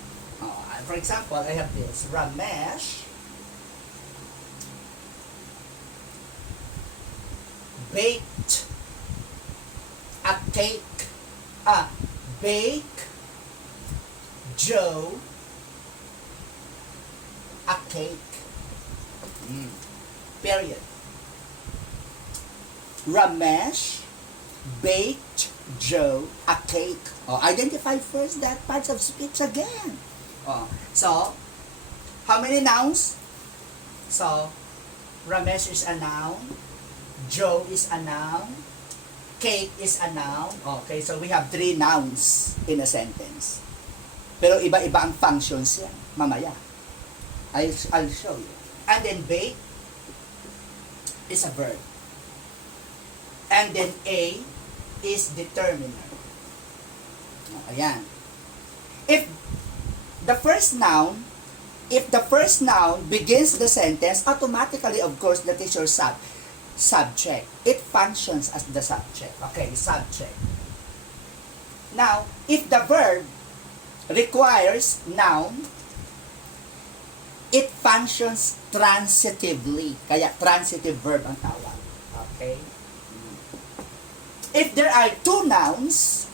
For example, I have this. Ramesh baked a cake. Bake Joe a cake. Period. Ramesh baked Joe a cake. Identify first that parts of speech again. So, how many nouns? So, Ramesh is a noun. Joe is a noun. Cake is a noun. Okay, so we have 3 nouns in a sentence. Pero iba-iba ang functions yan. Mamaya. I'll show you. And then bake is a verb. And then A is determiner. Ayan. If the first noun begins the sentence, automatically, of course, that is your subject. It functions as the subject. Okay, subject. Now, if the verb requires noun, it functions transitively. Kaya transitive verb ang tawag. Okay? If there are two nouns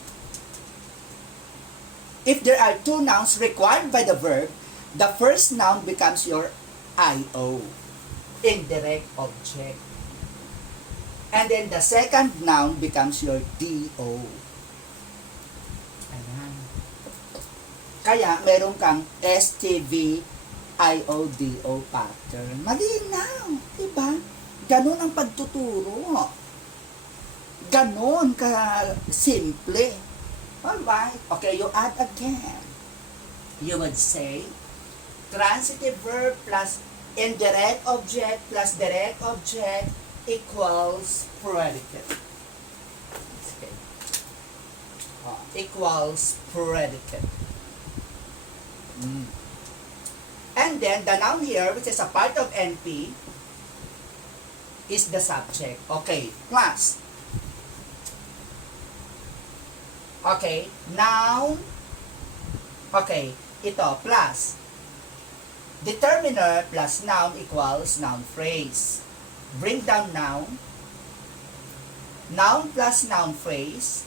required by the verb, the first noun becomes your IO, indirect object. And then the second noun becomes your DO. Ayan. Kaya meron kang STV, IODO pattern. Malinaw, diba? Ganon ang pagtuturo. Ganon ka simple. Alright, okay, you add again. You would say, transitive verb plus indirect object plus direct object equals predicate. Okay. Equals predicate. And then the noun here, which is a part of NP, is the subject. Okay, class. Okay, noun. Okay, ito, plus. Determiner plus noun equals noun phrase. Bring down noun. Noun plus noun phrase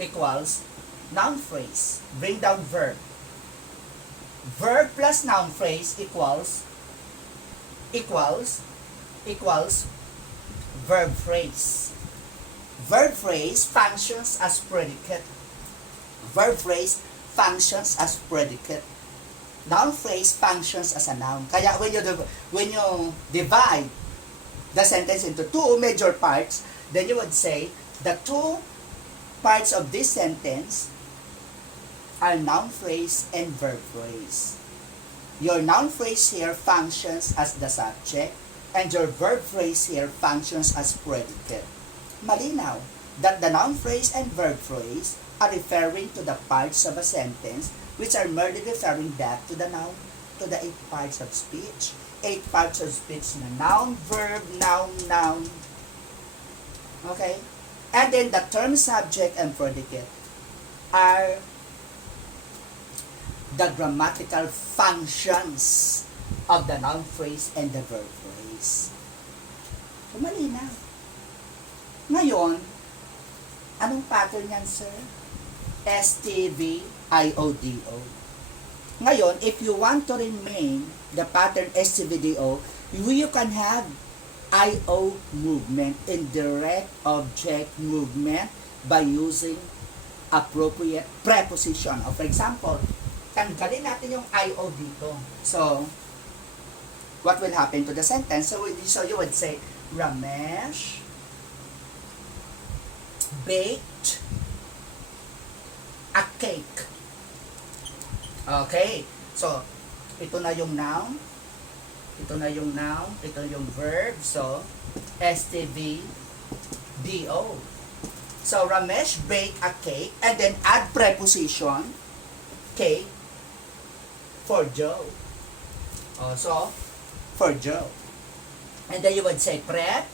equals noun phrase. Bring down verb. Verb plus noun phrase equals verb phrase. Verb phrase functions as predicate. Verb phrase functions as predicate. Noun phrase functions as a noun. Kaya when you divide the sentence into 2 major parts, then you would say the 2 parts of this sentence are noun phrase and verb phrase. Your noun phrase here functions as the subject, and your verb phrase here functions as predicate. Malinaw that the noun phrase and verb phrase are referring to the parts of a sentence which are merely referring back to the noun, to the 8 parts of speech. 8 parts of speech na noun, verb, noun. Okay? And then the term subject and predicate are the grammatical functions of the noun phrase and the verb phrase. Malinaw. Ngayon, anong pattern yan, sir? STV, IODO. Ngayon, if you want to remain the pattern STVDO, you can have IO movement, indirect object movement, by using appropriate preposition. For example, tanggalin natin yung IO dito. So, what will happen to the sentence? So you would say, Ramesh baked a cake. Okay. So, ito na yung noun. Ito na yung noun. Ito yung verb. So, STVDO. So, Ramesh baked a cake and then add preposition cake for Joe. So, for Joe. And then you would say prep.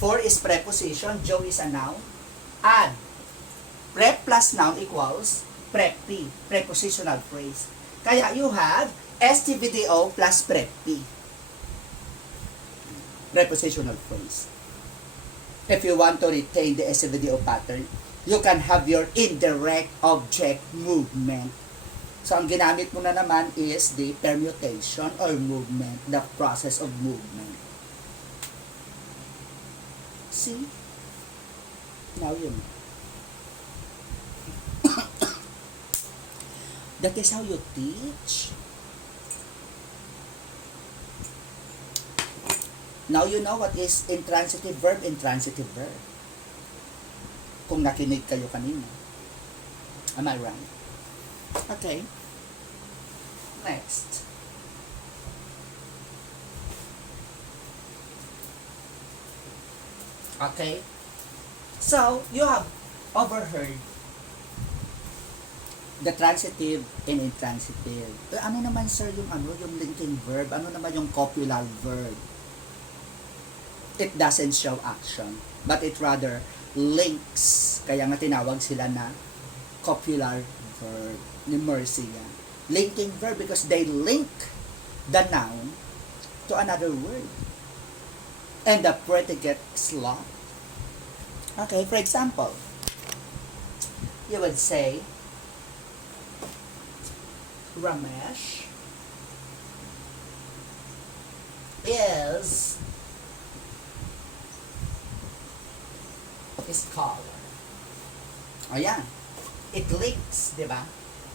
For is preposition. Joe is a noun. Add. Prep plus noun equals prep-P. Prepositional phrase. Kaya you have STVDO plus prep-P. Prepositional phrase. If you want to retain the STVDO pattern, you can have your indirect object movement. So, ang ginamit mo na naman is the permutation or movement, the process of movement. See? Now you know. That is how you teach. Now you know what is intransitive verb, intransitive verb. Kung nakinig kayo kanina. Am I right? Okay. Next. Okay. So, you have overheard the transitive and intransitive. Ano naman sir yung linking verb? Ano naman yung copular verb? It doesn't show action, but it rather links. Kaya nga tinawag sila na copular verb ni Mercia. Linking verb because they link the noun to another word. And the predicate slot. Okay, for example, you would say, Ramesh is a scholar. O yan. It links, di ba?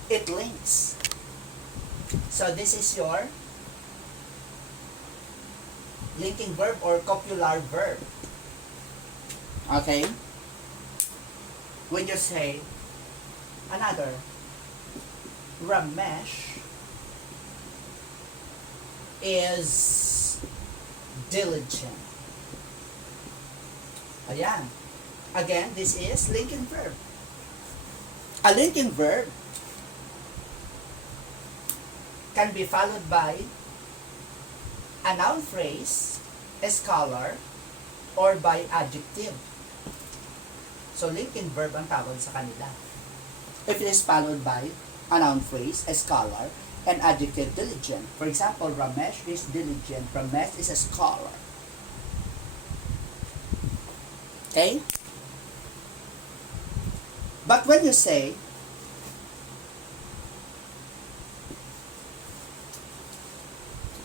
It links. So this is your linking verb or copular verb. Okay? When you say another, Ramesh is diligent. Ayan. Again, this is linking verb. A linking verb can be followed by a noun phrase, a scholar, or by adjective. So, linking verb ang tawag sa kanila. If it is followed by a noun phrase, a scholar, and adjective diligent. For example, Ramesh is diligent. Ramesh is a scholar. Okay? But when you say,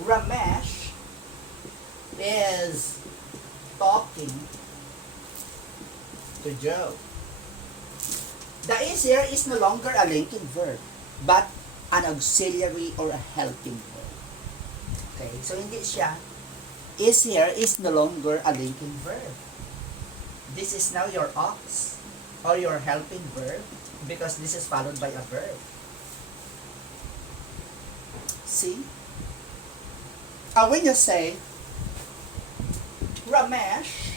Ramesh is talking to Joe, the is here is no longer a linking verb, but an auxiliary or a helping verb. Okay, so hindi siya, is here is no longer a linking verb. This is now your aux or your helping verb because this is followed by a verb. See? When you say, Ramesh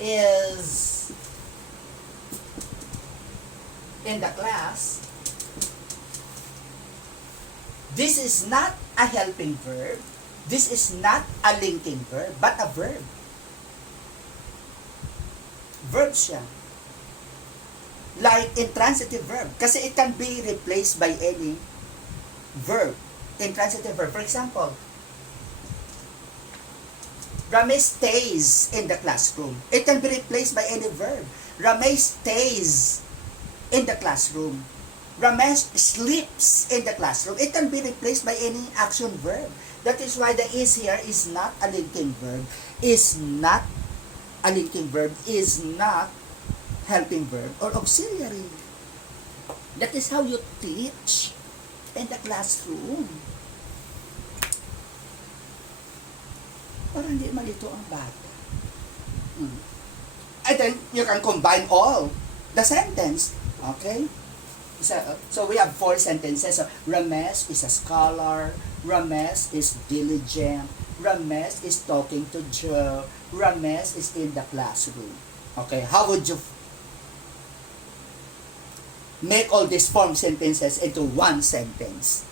is in the class, this is not a helping verb, this is not a linking verb, but a verb. Verb siya. Like intransitive verb, kasi it can be replaced by any verb. Intransitive verb. For example, Ramesh stays in the classroom. It can be replaced by any verb. Ramesh stays in the classroom. Ramesh sleeps in the classroom. It can be replaced by any action verb. That is why the is here is not a linking verb, is not a linking verb, is not helping verb or auxiliary. That is how you teach in the classroom. Para hindi malito ang bata. And then, you can combine all the sentence. Okay? So we have 4 sentences. So, Ramesh is a scholar. Ramesh is diligent. Ramesh is talking to Joe. Ramesh is in the classroom. Okay, how would you make all these form sentences into one sentence?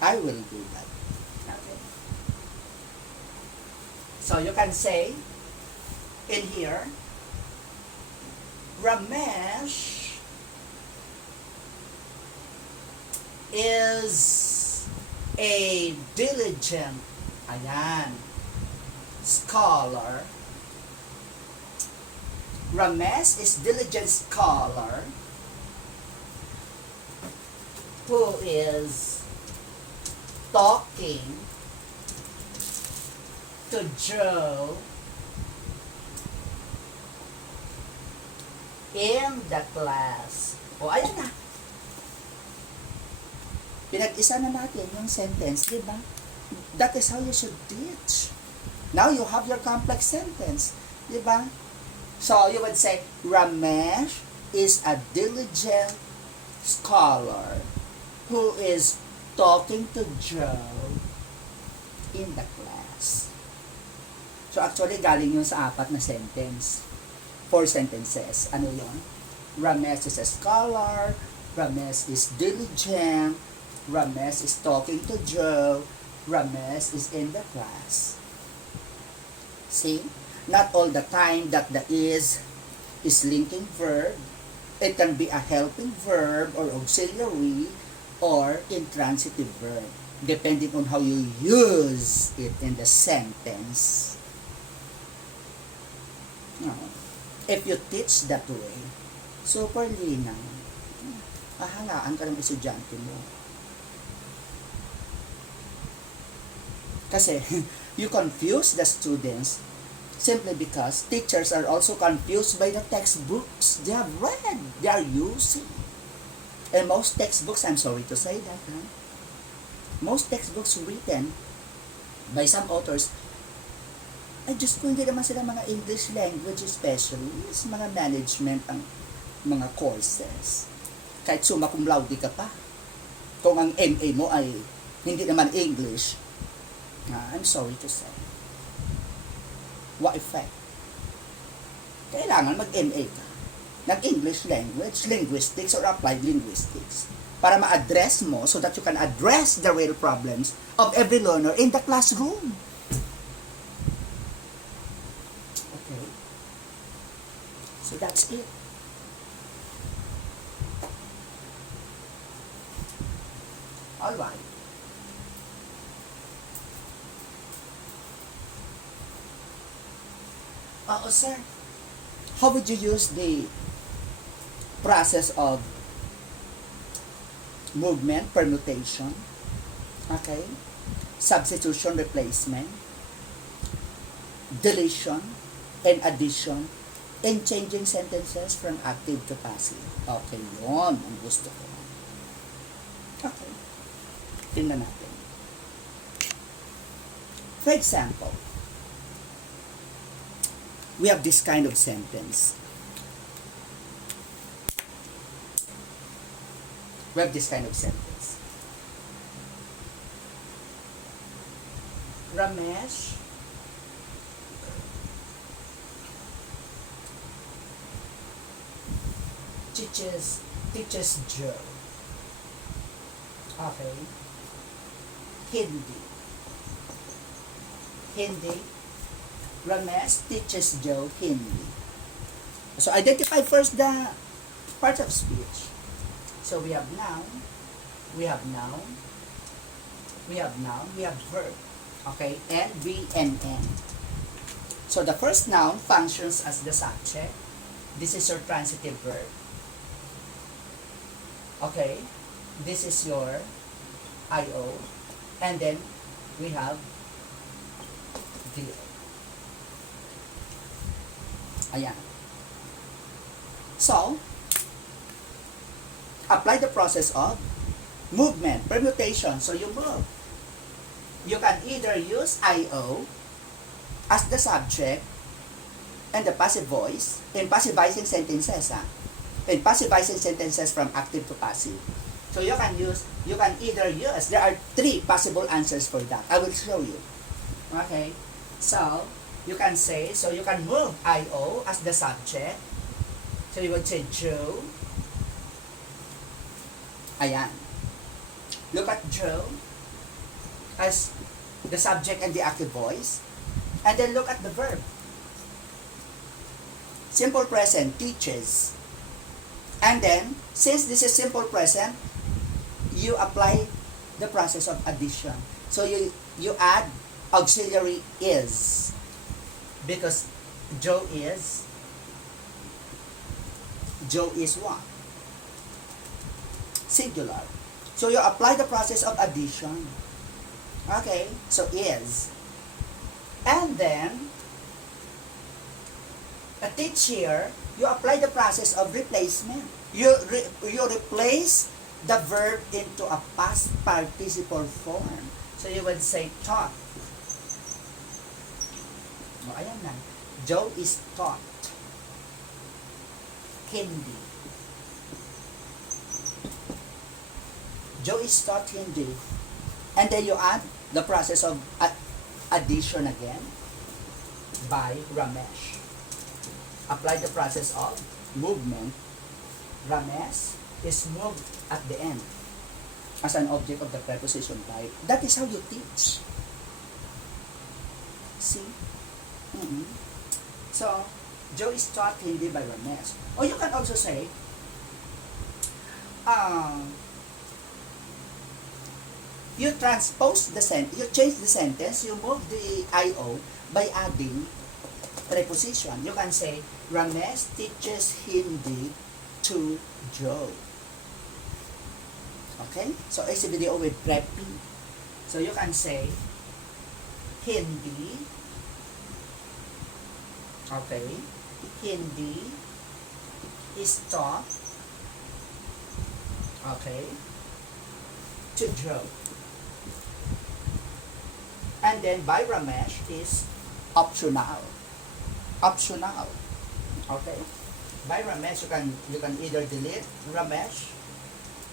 I will do that. Okay. So you can say in here, Ramesh is a diligent, scholar. Ramesh is diligent scholar who is talking to Joe in the class. O, ayan na. Pinag-isa na natin yung sentence, di ba? That is how you should teach. Now you have your complex sentence, di ba? So you would say, Ramesh is a diligent scholar who is talking to Joe in the class. So actually, galing yun sa 4 na sentence. 4 sentences. Ano yun? Ramesh is a scholar. Ramesh is diligent. Ramesh is talking to Joe. Ramesh is in the class. See? Not all the time that the is linking verb. It can be a helping verb or auxiliary or intransitive verb, depending on how you use it in the sentence. No. If you teach that way, super linaw. Hahalaan ka ng estudyante mo. Kasi, you confuse the students simply because teachers are also confused by the textbooks they have read, they are using. And most textbooks, I'm sorry to say that, most textbooks written by some authors, ay Diyos ko, hindi naman sila mga English language specialists, mga management ang mga courses. Kahit summa cum laude ka pa. Kung ang MA mo ay hindi naman English, I'm sorry to say. What effect? Kailangan mag-MA ka ng English language, linguistics, or applied linguistics para ma-address mo so that you can address the real problems of every learner in the classroom. Okay. So that's it. Alright. Sir, how would you use the process of movement, permutation, okay, substitution, replacement, deletion, and addition, and changing sentences from active to passive? Okay, yun ang gusto ko. Okay. Tingnan natin. For example, we have this kind of sentence. We have this kind of sentence. Ramesh teaches Joe. Okay. Hindi. Ramesh teaches Joe Hindi. So identify first the parts of speech. So we have noun, we have verb. Okay, and be and N. So the first noun functions as the subject. This is your transitive verb. Okay, this is your IO, and then we have the. Ayan. So, apply the process of movement, permutation. So you move. You can either use IO as the subject and the passive voice in passivizing sentences. In passivizing sentences from active to passive. So you can either use, there are three possible answers for that. I will show you. Okay? So, you can say, so you can move IO as the subject. So you would say Joe. Ayan. Look at Joe as the subject and the active voice. And then look at the verb. Simple present, teaches. And then, since this is simple present, you apply the process of addition. So you add auxiliary is. Because Joe is what? Singular. So you apply the process of addition. Okay, so is. And then, a teacher, you apply the process of replacement. You replace the verb into a past participle form. So you would say taught. O, ayan na. Joe is taught Hindi. Joe is taught Hindi. And then you add the process of addition again by Ramesh. Apply the process of movement. Ramesh is moved at the end as an object of the preposition by. That is how you teach. See? So, Joe is taught Hindi by Ramesh. Or you can also say, you transpose the sentence, you change the sentence, you move the IO by adding preposition. You can say, Ramesh teaches Hindi to Joe. Okay? So, it's a video with prepping. So, you can say, Hindi. Okay? Hindi is taught. Okay? To Joe. And then, by Ramesh is optional. Optional. Okay? By Ramesh, you can either delete Ramesh,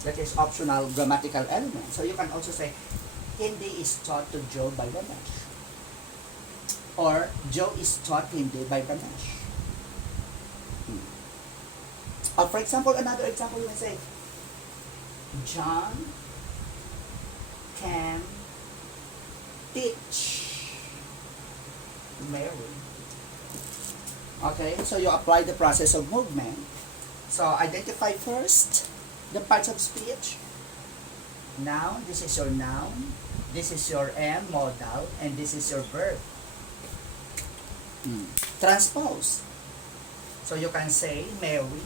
that is optional grammatical element. So you can also say, Hindi is taught to Joe by Ramesh. Or, Joe is taught Hindi by Ramesh. Or for example, another example, you can say, John can teach Mary. Okay, so you apply the process of movement. So identify first the parts of speech. Noun, this is your noun. This is your M, modal, and this is your verb. Transpose. So you can say Mary,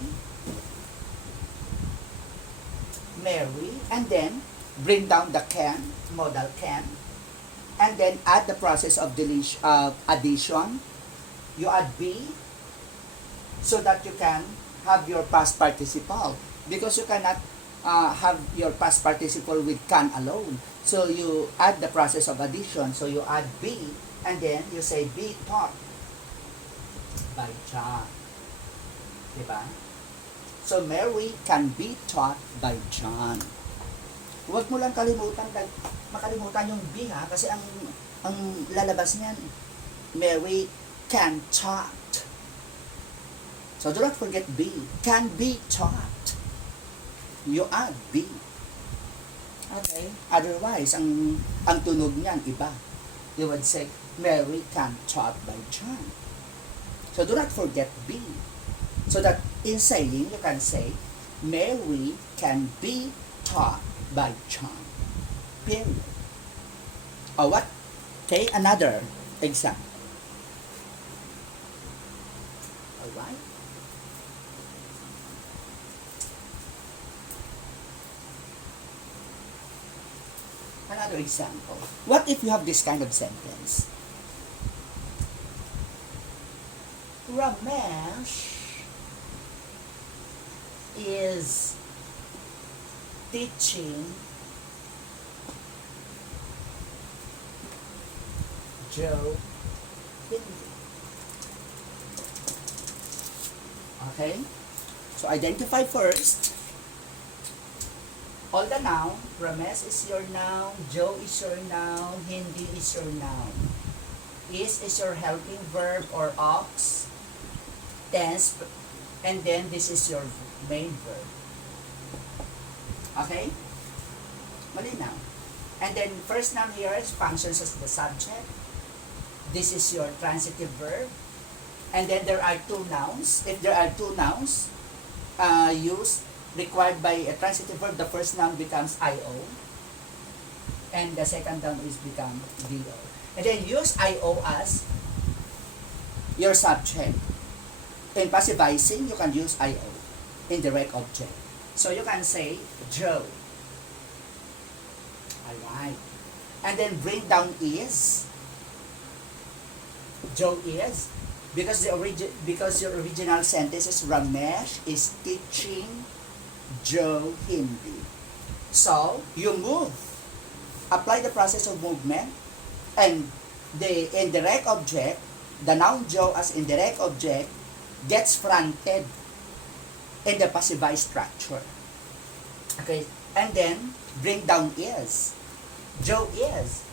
and then bring down the can, modal can, and then add the process of addition. You add be so that you can have your past participle, because you cannot have your past participle with can alone. So you add the process of addition. So you add be, and then you say be taught by John. Diba? So Mary can be taught by John. Huwag mo lang makalimutan yung be, ha, kasi ang lalabas niyan, Mary can taught. So do not forget be. Can be taught. You add be. Okay? Otherwise, ang tunog niyan iba. You would say, Mary can taught by John. So do not forget be. So that in saying, you can say, Mary can be taught by John. Period. Or what? Okay, another example. Alright? Another example. What if you have this kind of sentence? Ramesh is teaching Joe hindi. Okay? So identify first all the noun. Ramesh is your noun, Joe is your noun, hindi is your noun. Is your helping verb or ox, tense, and then this is your main verb. Okay? Malinaw. And then first noun here is functions as the subject. This is your transitive verb. And then there are two nouns. If there are two nouns used, required by a transitive verb, the first noun becomes IO. And the second noun is become DO. And then use IO as your subject. In passivizing, you can use IO, indirect object. So you can say Joe. Alright. And then bring down is. Joe is. Because your original sentence is Ramesh is teaching Joe Hindi. So you move. Apply the process of movement, and the indirect object, the noun Joe as indirect object, gets fronted in the passivized structure. Okay, and then bring down is. Joe is.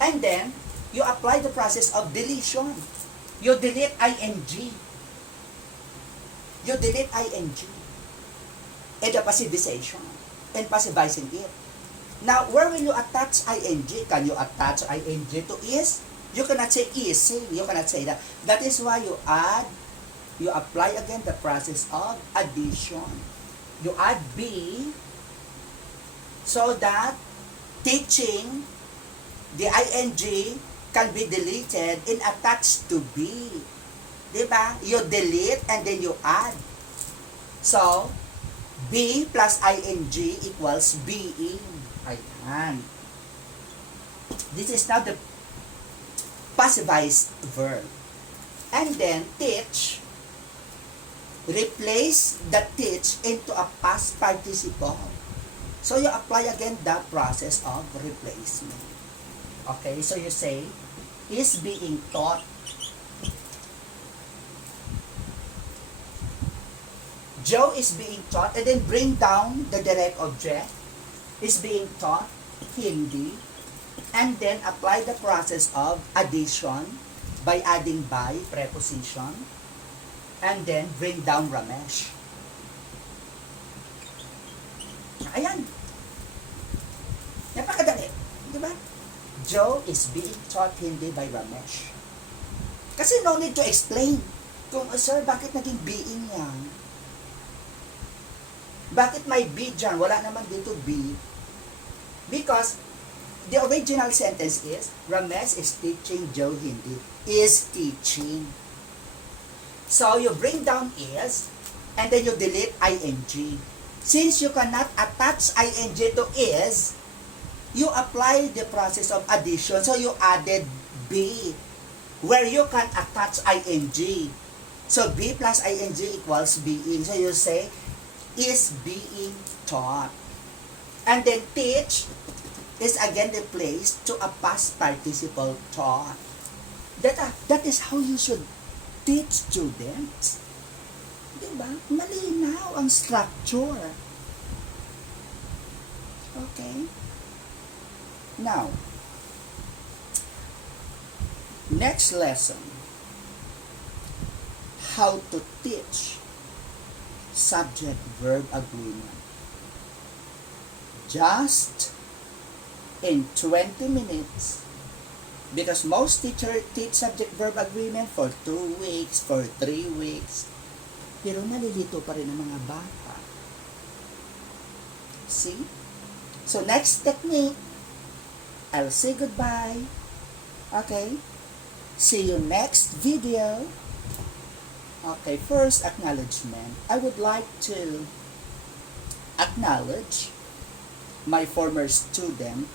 And then you apply the process of deletion. You delete ing. You delete ing in the passivization, in passivizing it. Now, where will you attach ing? Can you attach ing to is? You cannot say is. You cannot say that. That is why you apply again the process of addition. You add be so that teaching, the ing can be deleted and attached to be. Diba? You delete and then you add. So, be plus ing equals being. Ayan. This is now the passivized verb. And then, teach. Replace the teach into a past participle. So, you apply again the process of replacement. Okay, so you say, is being taught. Joe is being taught, and then bring down the direct object, is being taught Hindi, and then apply the process of addition by adding by preposition, and then bring down Ramesh. Ayan. Napakadali. Diba? Joe is being taught Hindi by Ramesh. Kasi no need to explain. Kung, sir, bakit naging being yan? Bakit may be dyan? Wala naman dito be. Because the original sentence is, Ramesh is teaching Joe Hindi. Is teaching. So, you bring down is, and then you delete ing. Since you cannot attach ing to is, you apply the process of addition. So, you added be, where you can attach ing. So, be plus ing equals being. So, you say, is being taught. And then teach is again replaced to a past participle taught. That is how you should teach students. Diba? Malinaw ang structure. Okay? Now, next lesson. How to teach subject-verb agreement. Just in 20 minutes, because most teachers teach subject-verb agreement for 2 weeks, for 3 weeks, pero nalilito pa rin ang mga bata. See? So next technique, I'll say goodbye. Okay? See you next video. Okay, first acknowledgement. I would like to acknowledge my former student,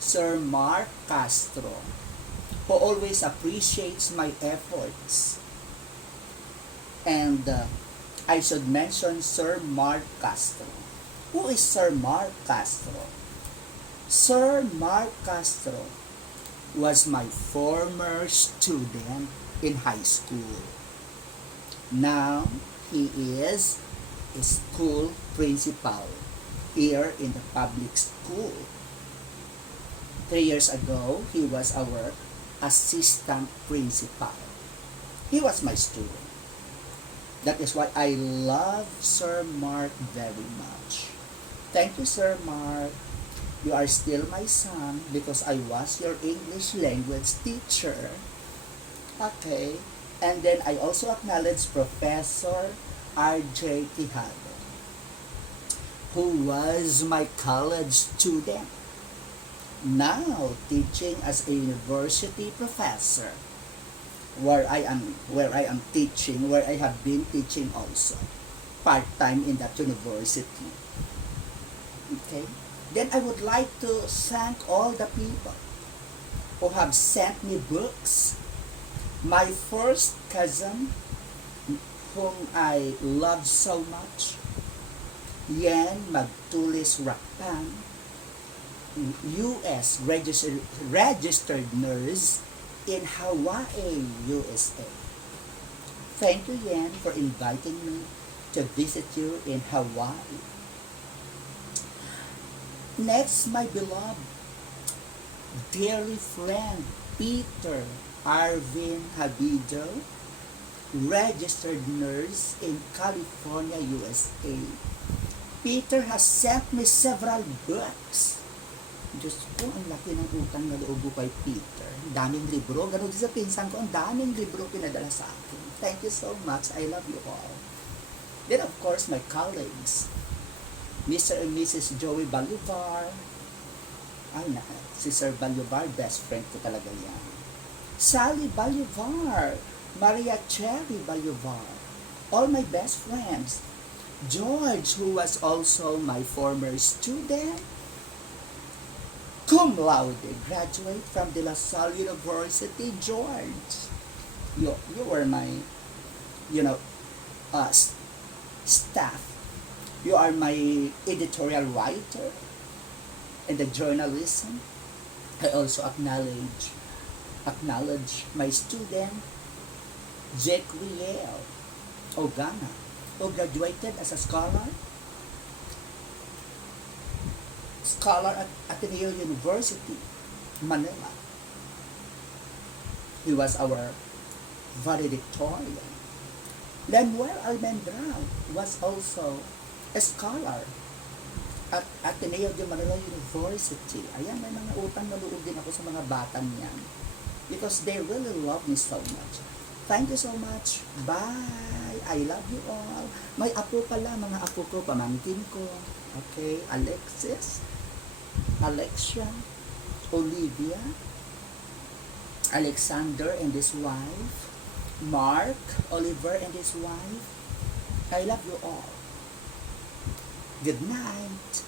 Sir Mark Castro, who always appreciates my efforts. And I should mention Sir Mark Castro. Who is Sir Mark Castro? Sir Mark Castro was my former student in high school. Now, he is a school principal here in the public school. 3 years ago, he was our assistant principal. He was my student. That is why I love Sir Mark very much. Thank you, Sir Mark. You are still my son because I was your English language teacher. Okay. And then I also acknowledge Professor R.J. Quijano, who was my college student, now teaching as a university professor, where I am teaching, where I have been teaching also, part-time in that university. Okay? Then I would like to thank all the people who have sent me books. My first cousin, whom I love so much, Yen Magtulis Rakpan, U.S. registered nurse in Hawaii, USA. Thank you, Yen, for inviting me to visit you in Hawaii. Next, my beloved, dearly friend, Peter Arvin Habido, registered nurse in California, USA. Peter has sent me several books. Diyos ko, ang laki ng utang na loob ko kay Peter. Daming libro. Ganun din sa pinsan ko, ang daming libro pinadala sa akin. Thank you so much. I love you all. Then, of course, my colleagues, Mr. and Mrs. Joey Bolivar. Ay, si Sir Bolivar, best friend ko talaga yan. Sally Bolivar, Maria Cherry Bolivar, all my best friends. George, who was also my former student, cum laude, graduate from De La Salle University. George, you were my, staff. You are my editorial writer and the journalism. I also acknowledge my student, Jake Riel Ogana, who graduated as a scholar at Ateneo University, Manila. He was our valedictorian. Lemuel Almendrao was also a scholar at Ateneo de Manila University. Ayan, may mga utang na loob din ako sa mga batang yan, because they really love me so much. Thank you so much. Bye. I love you all. May apo pala, mga apo ko, pamangkin ko. Okay, Alexis, Alexia, Olivia, Alexander and his wife, Mark, Oliver and his wife. I love you all. Good night.